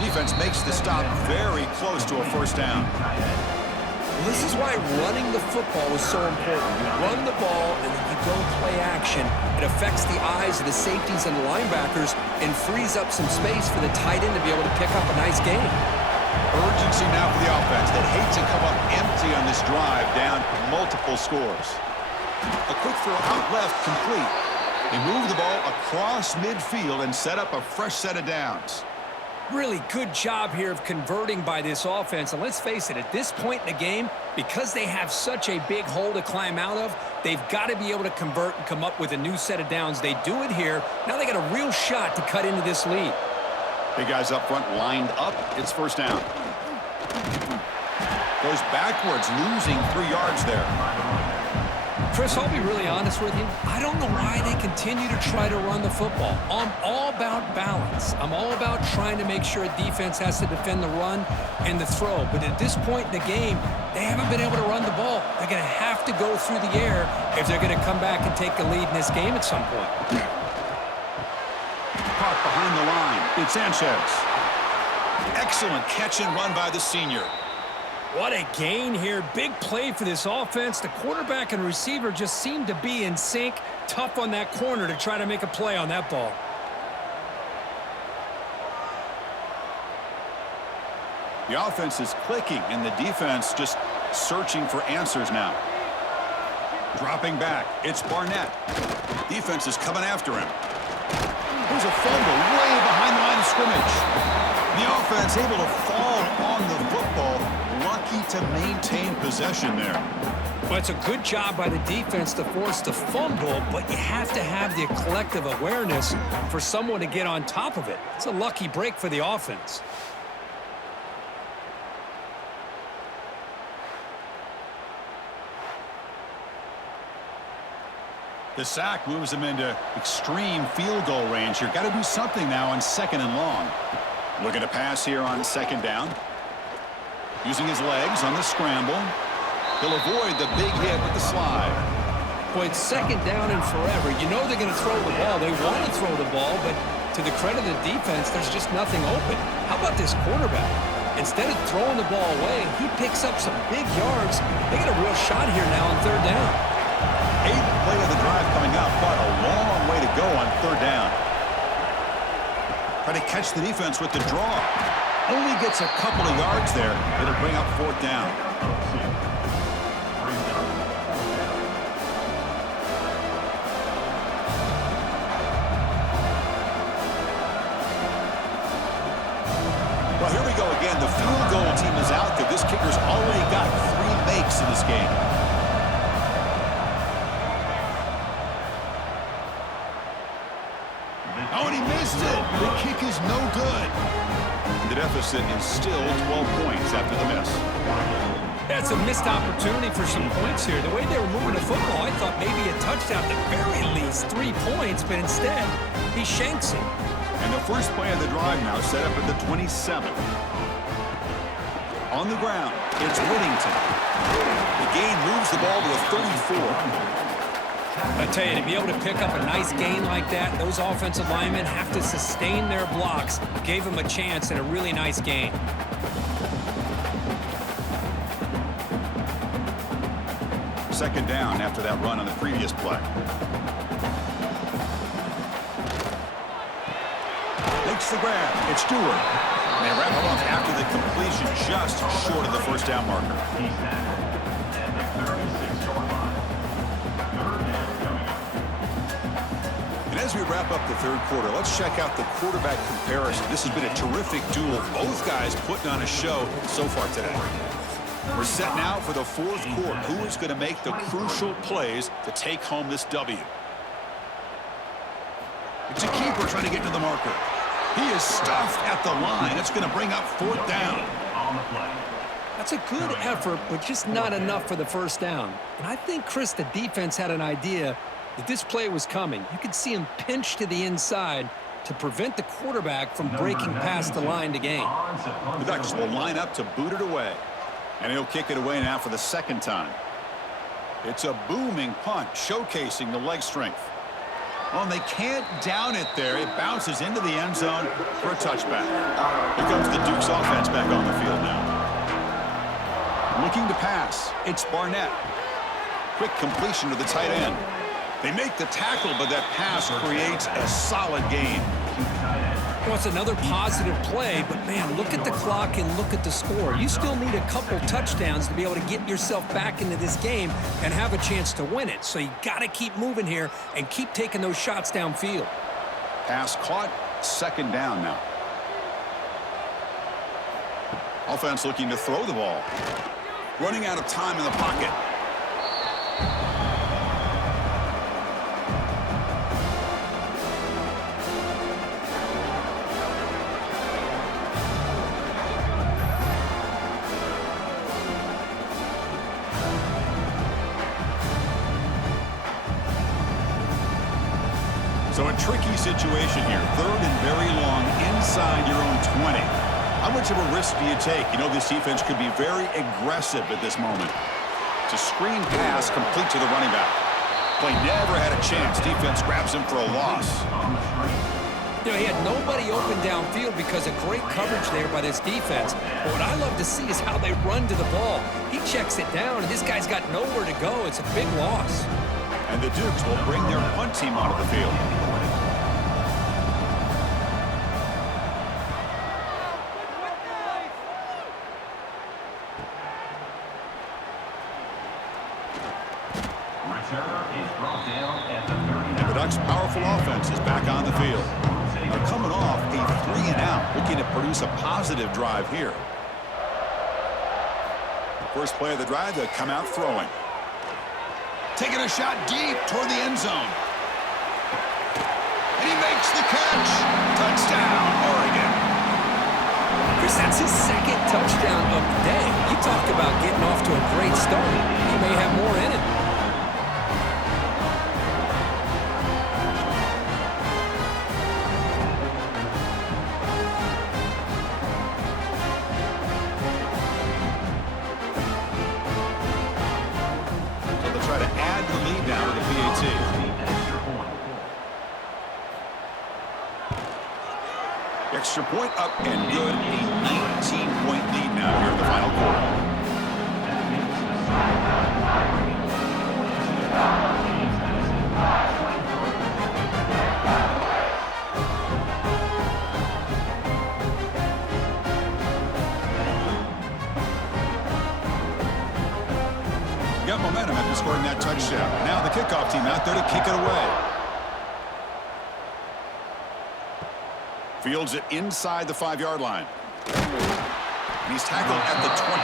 Defense makes the stop very close to a first down. This is why running the football is so important. You run the ball and then you don't play action. It affects the eyes of the safeties and linebackers and frees up some space for the tight end to be able to pick up a nice gain. Urgency now for the offense that hates to come up empty on this drive, down multiple scores. A quick throw out left, complete. They move the ball across midfield and set up a fresh set of downs. Really good job here of converting by this offense. And let's face it, at this point in the game, because they have such a big hole to climb out of, they've got to be able to convert and come up with a new set of downs. They do it here. Now they got a real shot to cut into this lead. Big guys up front lined up. It's first down. Goes backwards, losing 3 yards there. Chris, I'll be really honest with you. I don't know why they continue to try to run the football. I'm all about balance. I'm all about trying to make sure a defense has to defend the run and the throw. But at this point in the game, they haven't been able to run the ball. They're going to have to go through the air if they're going to come back and take the lead in this game at some point. Caught behind the line. It's Sanchez. Excellent catch and run by the senior. What a gain here. Big play for this offense. The quarterback and receiver just seem to be in sync. Tough on that corner to try to make a play on that ball. The offense is clicking, and the defense just searching for answers now. Dropping back. It's Barnett. Defense is coming after him. There's a fumble way behind the line of scrimmage. The offense able to fall on the football. Lucky to maintain possession there. Well, it's a good job by the defense to force the fumble, but you have to have the collective awareness for someone to get on top of it. It's a lucky break for the offense. The sack moves him into extreme field goal range here. Got to do something now on 2nd and long. Looking to pass here on 2nd down. Using his legs on the scramble. He'll avoid the big hit with the slide. Boy, it's 2nd down and forever. You know they're going to throw the ball. They want to throw the ball, but to the credit of the defense, there's just nothing open. How about this quarterback? Instead of throwing the ball away, he picks up some big yards. They got a real shot here now on 3rd down. 8th play of the drive coming up, but a long way to go on 3rd down. Try to catch the defense with the draw. Only gets a couple of yards there. It'll bring up 4th down. Well, here we go again. The field goal team is out there. This kicker's already got 3 makes in this game. Oh, and he missed it. The kick is no good. The deficit is still 12 points after the miss. That's a missed opportunity for some points here. The way they were moving the football, I thought maybe a touchdown, at the very least 3 points, but instead, he shanks it. And the first play of the drive now set up at the 27. On the ground, it's Whittington. The gain moves the ball to the 34. I tell you, to be able to pick up a nice gain like that, those offensive linemen have to sustain their blocks. Gave them a chance at a really nice gain. Second down after that run on the previous play. Makes the grab. It's Stewart. And they wrap him up after the completion, just short of the first down marker. And as we wrap up the 3rd quarter, let's check out the quarterback comparison. This has been a terrific duel. Both guys putting on a show so far today. We're set now for the 4th quarter. Who is going to make the crucial plays to take home this W? It's a keeper trying to get to the marker. He is stuffed at the line. It's going to bring up 4th down. That's a good effort, but just not enough for the first down. And I think, Chris, the defense had an idea that this play was coming. You could see him pinch to the inside to prevent the quarterback from breaking past the line to gain. The Ducks will line up to boot it away. And he'll kick it away now for the 2nd time. It's a booming punt, showcasing the leg strength. Well, and they can't down it there. It bounces into the end zone for a touchback. Here comes the Dukes offense back on the field now. Looking to pass. It's Barnett. Quick completion to the tight end. They make the tackle, but that pass creates a solid gain. Well, it's another positive play, but, man, look at the clock and look at the score. You still need a couple touchdowns to be able to get yourself back into this game and have a chance to win it. So you got to keep moving here and keep taking those shots downfield. Pass caught, 2nd down now. Offense looking to throw the ball. Running out of time in the pocket. So a tricky situation here. 3rd and very long inside your own 20. How much of a risk do you take? You know this defense could be very aggressive at this moment. It's a screen pass complete to the running back. Play never had a chance. Defense grabs him for a loss. You know, he had nobody open downfield because of great coverage there by this defense. But what I love to see is how they run to the ball. He checks it down, and this guy's got nowhere to go. It's a big loss. And the Dukes will bring their punt team onto the field. And the Ducks' powerful offense is back on the field. They're coming off a 3-and-out, looking to produce a positive drive here. First play of the drive, they come out throwing. Taking a shot deep toward the end zone. And he makes the catch. Touchdown, Oregon. Chris, that's his second touchdown of the day. You talk about getting off to a great start. He may have more in it. So they'll try to add the lead now with the PAT. Extra point up and good. A 19-point lead now here in the final quarter. Got momentum after scoring that touchdown. Now the kickoff team out there to kick it away. Fields it inside the 5-yard line. And he's tackled at the 21.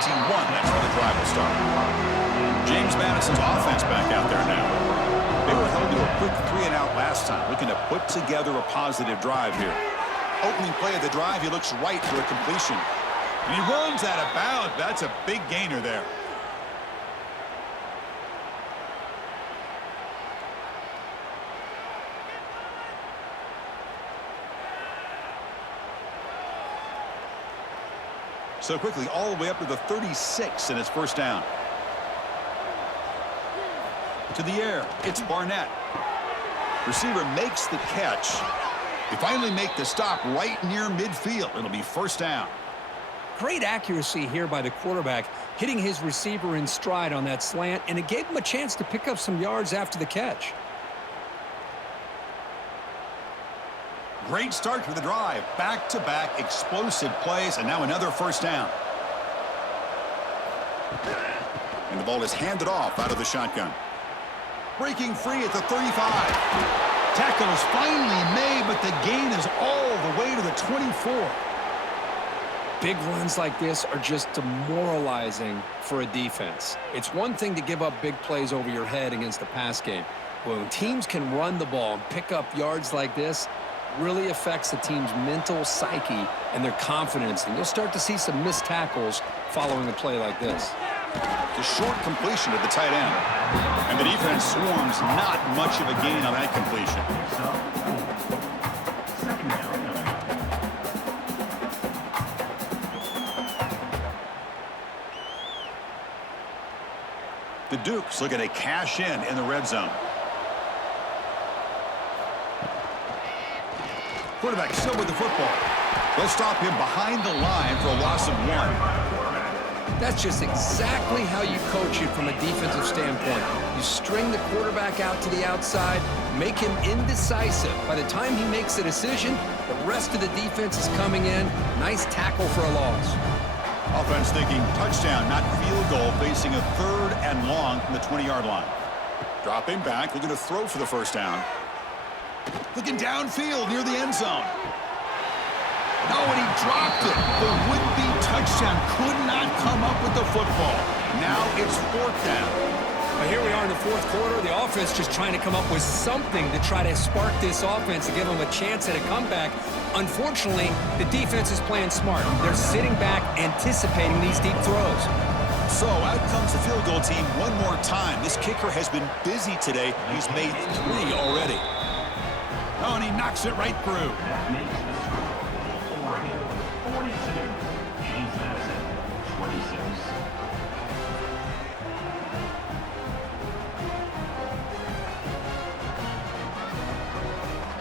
That's where the drive will start. James Madison's offense back out there now. They were held to a quick 3-and-out last time, looking to put together a positive drive here. Opening play of the drive, he looks right for a completion. And he runs out of bounds. That's a big gainer there. So quickly, all the way up to the 36, and it's first down. To the air, it's Barnett. Receiver makes the catch. They finally make the stop right near midfield. It'll be first down. Great accuracy here by the quarterback, hitting his receiver in stride on that slant, and it gave him a chance to pick up some yards after the catch. Great start to the drive. Back-to-back explosive plays, and now another first down. And the ball is handed off out of the shotgun. Breaking free at the 35. Tackle is finally made, but the gain is all the way to the 24. Big runs like this are just demoralizing for a defense. It's one thing to give up big plays over your head against a pass game. But when teams can run the ball and pick up yards like this, really affects the team's mental psyche and their confidence. And you'll start to see some missed tackles following a play like this. The short completion at the tight end. And the defense swarms not much of a gain on that completion. The Dukes looking to cash in the red zone. Quarterback still with the football. They'll stop him behind the line for a loss of 1. That's just exactly how you coach it from a defensive standpoint. You string the quarterback out to the outside, make him indecisive. By the time he makes a decision, the rest of the defense is coming in. Nice tackle for a loss. Offense thinking touchdown, not field goal, facing a 3rd and long from the 20-yard line. Dropping back, looking to throw for the first down. Looking downfield near the end zone. No, and he dropped it. The would-be touchdown could not come up with the football. Now it's 4th down. But here we are in the 4th quarter. The offense just trying to come up with something to try to spark this offense to give them a chance at a comeback. Unfortunately, the defense is playing smart. They're sitting back, anticipating these deep throws. So out comes the field goal team one more time. This kicker has been busy today. He's made 3 already. Oh, and he knocks it right through. That makes the score Oregon 42, James Madison 26.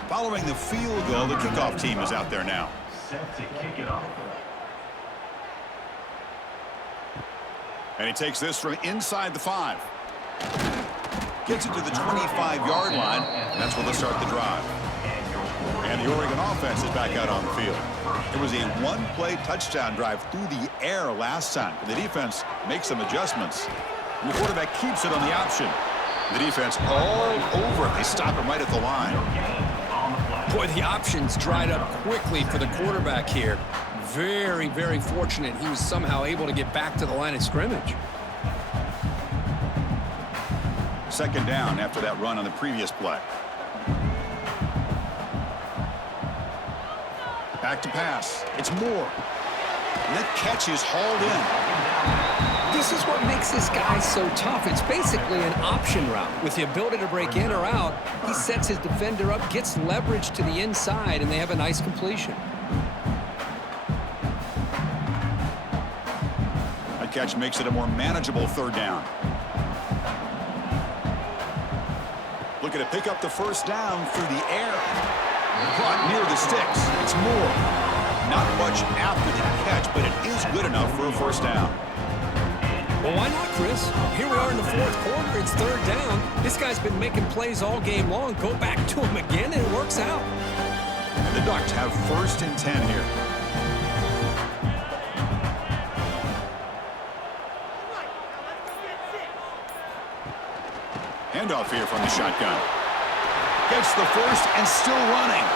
Following the field goal, the kickoff team is out there now. Set to kick it off. And he takes this from inside the 5. Gets it to the 25-yard line. And that's where they'll start the drive. And the Oregon offense is back out on the field. It was a one-play touchdown drive through the air last time. The defense makes some adjustments. And the quarterback keeps it on the option. The defense all over it. They stop him right at the line. Boy, the options dried up quickly for the quarterback here. Very, very fortunate he was somehow able to get back to the line of scrimmage. Second down after that run on the previous play. Back to pass. It's Moore. And that catch is hauled in. This is what makes this guy so tough. It's basically an option route. With the ability to break in or out, he sets his defender up, gets leverage to the inside, and they have a nice completion. That catch makes it a more manageable third down. Looking to pick up the first down through the air. Caught near the sticks. It's Moore. Not much after the catch, but it is good enough for a first down. Well, why not, Chris? Here we are in the fourth quarter. It's third down. This guy's been making plays all game long. Go back to him again, and it works out. And the Ducks have first and 10 here. Handoff here from the shotgun. Gets the first and still running.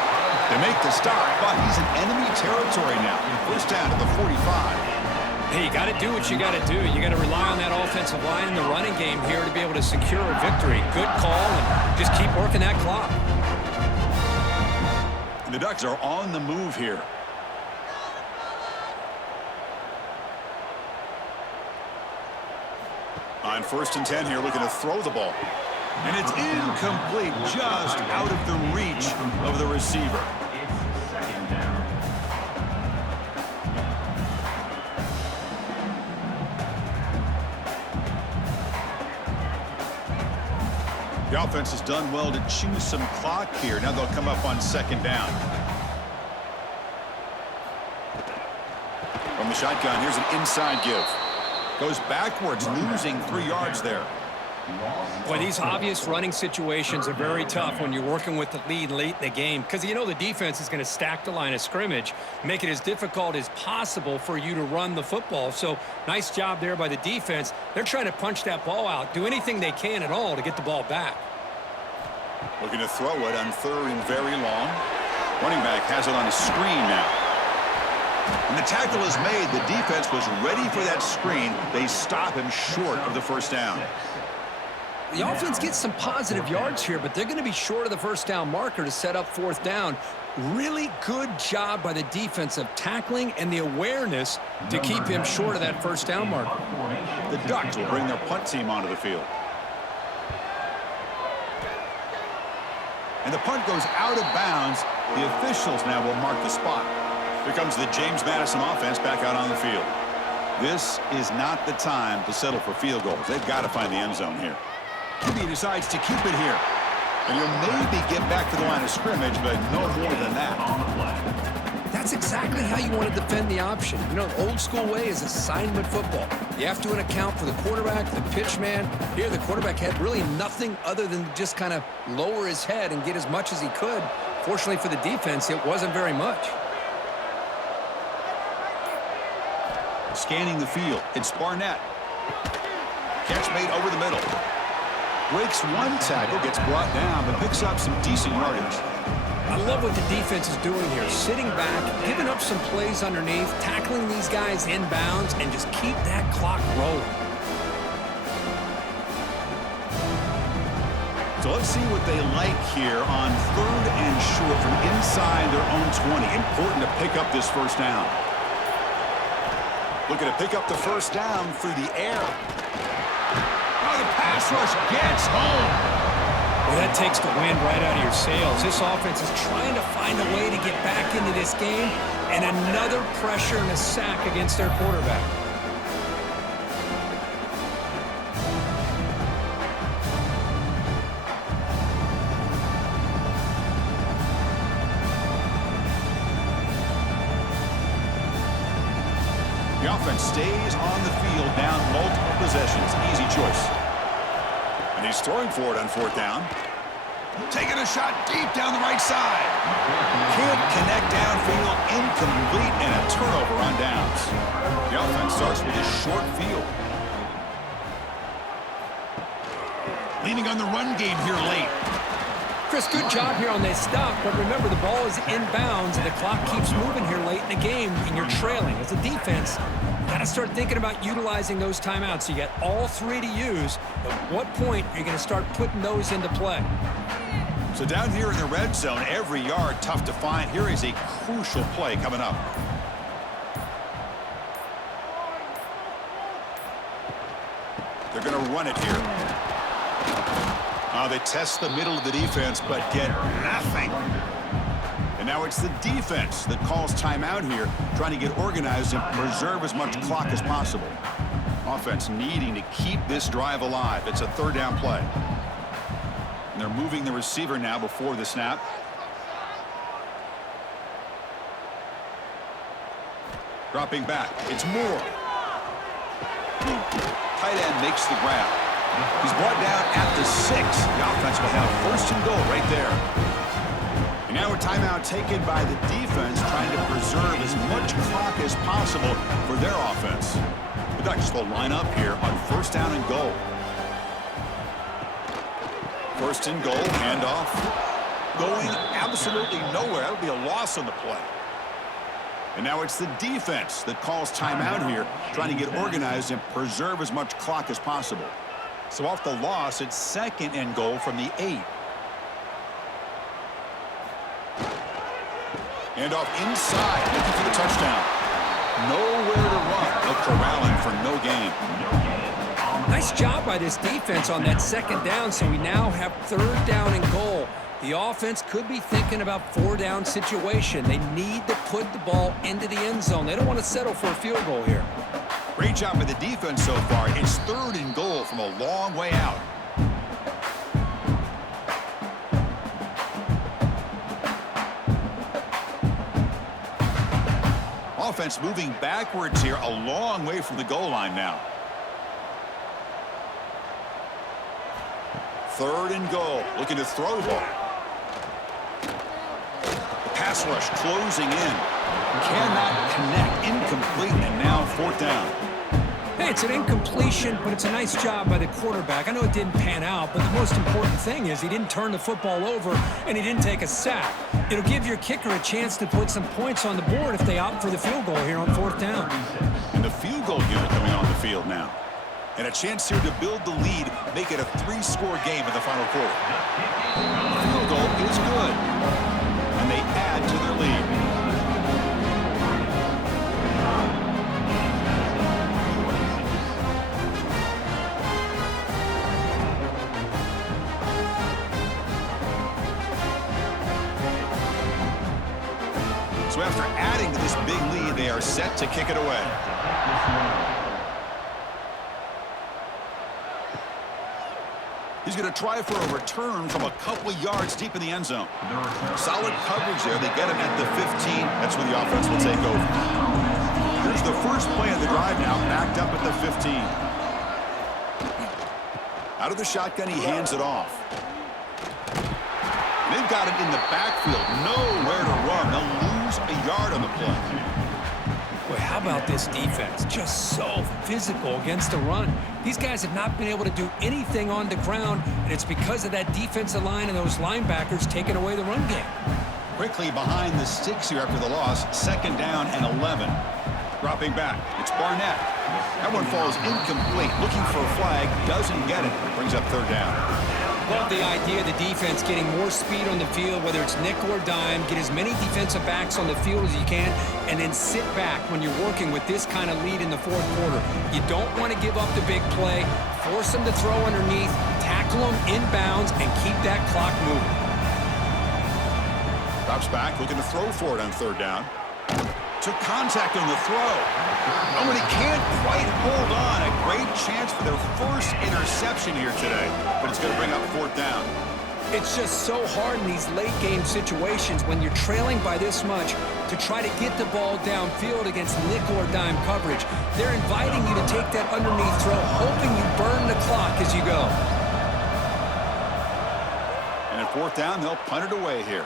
They make the stop, but he's in enemy territory now. First down at the 45. Hey, you got to do what you got to do. You got to rely on that offensive line in the running game here to be able to secure a victory. Good call, and just keep working that clock. And the Ducks are on the move here. On first and 10 here, looking to throw the ball. And it's incomplete, just out of the reach of the receiver. Second down. The offense has done well to choose some clock here. Now they'll come up on second down. From the shotgun, here's an inside give. Goes backwards, losing 3 yards there. Boy, these obvious running situations are very tough when you're working with the lead late in the game because you know the defense is going to stack the line of scrimmage, make it as difficult as possible for you to run the football. So nice job there by the defense. They're trying to punch that ball out, do anything they can at all to get the ball back. Looking to throw it on third and very long. Running back has it on a screen now. When the tackle is made, the defense was ready for that screen. They stop him short of the first down. The offense gets some positive yards here, but they're going to be short of the first down marker to set up fourth down. Really good job by the defense of tackling and the awareness to keep him short of that first down marker. The Ducks will bring their punt team onto the field. And the punt goes out of bounds. The officials now will mark the spot. Here comes the James Madison offense back out on the field. This is not the time to settle for field goals. They've got to find the end zone here. He decides to keep it here. And you'll maybe get back to the line of scrimmage, but no more than that. That's exactly how you want to defend the option. You know, the old school way is assignment football. You have to account for the quarterback, the pitch man. Here, the quarterback had really nothing other than just kind of lower his head and get as much as he could. Fortunately for the defense, it wasn't very much. Scanning the field, it's Barnett. Catch made over the middle. Breaks one tackle, gets brought down, but picks up some decent yardage. I love what the defense is doing here. Sitting back, giving up some plays underneath, tackling these guys inbounds, and just keep that clock rolling. So let's see what they like here on third and short from inside their own 20. Important to pick up this first down. Looking to pick up the first down through the air. Oh, the pass rush gets home. Well, that takes the wind right out of your sails. This offense is trying to find a way to get back into this game, and another pressure and a sack against their quarterback. The offense stays on the field down multiple possessions. Easy choice. And he's throwing for it on fourth down. Taking a shot deep down the right side. Can't connect downfield. Incomplete and a turnover on downs. The offense starts with a short field. Leaning on the run game here late. Chris, good job here on that stop, but remember the ball is inbounds and the clock keeps moving here late in the game and you're trailing. As a defense, you got to start thinking about utilizing those timeouts. So you got all three to use. At what point are you going to start putting those into play? So down here in the red zone, every yard tough to find. Here is a crucial play coming up. They're going to run it here. They test the middle of the defense, but get nothing. And now it's the defense that calls timeout here, trying to get organized and preserve as much clock as possible. Offense needing to keep this drive alive. It's a third down play. And they're moving the receiver now before the snap. Dropping back. It's Moore. Tight end makes the grab. He's brought down at the 6. The offense will have first and goal right there. And now a timeout taken by the defense, trying to preserve as much clock as possible for their offense. The Ducks will line up here on first down and goal. First and goal, handoff. Going absolutely nowhere. That'll be a loss on the play. And now it's the defense that calls timeout here, trying to get organized and preserve as much clock as possible. So off the loss, it's second and goal from the 8. Handoff inside, looking for the touchdown. Nowhere to run. They'll corral him for no gain. Nice job by this defense on that second down, so we now have third down and goal. The offense could be thinking about four-down situation. They need to put the ball into the end zone. They don't want to settle for a field goal here. Great job by the defense so far. It's third and goal from a long way out. Offense moving backwards here, a long way from the goal line now. Third and goal, looking to throw the ball. Pass rush closing in. Cannot connect, incomplete, and now fourth down. Hey, it's an incompletion, but it's a nice job by the quarterback. I know it didn't pan out, but the most important thing is he didn't turn the football over and he didn't take a sack. It'll give your kicker a chance to put some points on the board if they opt for the field goal here on fourth down. And the field goal unit coming on the field now. And a chance here to build the lead, make it a 3-score game in the final quarter. The field goal is good. And they add to their lead. So after adding to this big lead, they are set to kick it away. He's going to try for a return from a couple of yards deep in the end zone. Solid coverage there. They get him at the 15. That's where the offense will take over. Here's the first play of the drive now, backed up at the 15. Out of the shotgun, he hands it off. They've got him in the backfield. Nowhere to run. They'll lose a yard on the play. Boy, how about this defense? Just so physical against the run. These guys have not been able to do anything on the ground, and it's because of that defensive line and those linebackers taking away the run game. Quickly behind the sticks here after the loss. Second down and 11. Dropping back. It's Barnett. That one falls incomplete. Looking for a flag. Doesn't get it. Brings up third down. Love the idea of the defense getting more speed on the field, whether it's nickel or dime, get as many defensive backs on the field as you can, and then sit back when you're working with this kind of lead in the fourth quarter. You don't want to give up the big play, force them to throw underneath, tackle them inbounds, and keep that clock moving. Drops back, looking to throw for it on third down. Took contact on the throw. Oh, and he can't quite hold on. A great chance for their first interception here today, but it's going to bring up fourth down. It's just so hard in these late game situations when you're trailing by this much to try to get the ball downfield against nickel or dime coverage. They're inviting you to take that underneath throw, hoping you burn the clock as you go. And at fourth down, they'll punt it away here.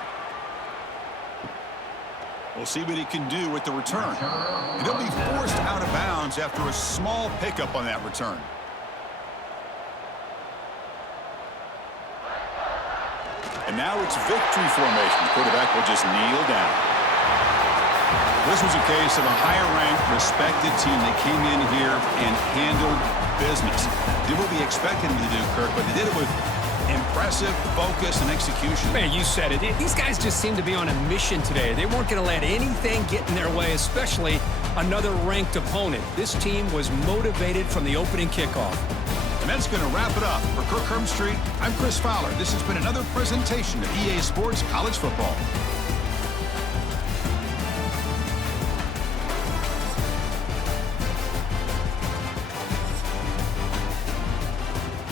We'll see what he can do with the return. And he'll be forced out of bounds after a small pickup on that return. And now it's victory formation. The quarterback will just kneel down. This was a case of a higher-ranked, respected team that came in here and handled business. Did what we expected them to do, Kirk, but they did it with impressive focus and execution. Man, you said it. These guys just seem to be on a mission today. They weren't going to let anything get in their way, especially another ranked opponent. This team was motivated from the opening kickoff. And that's going to wrap it up. For Kirk Street, I'm Chris Fowler. This has been another presentation of EA Sports College Football.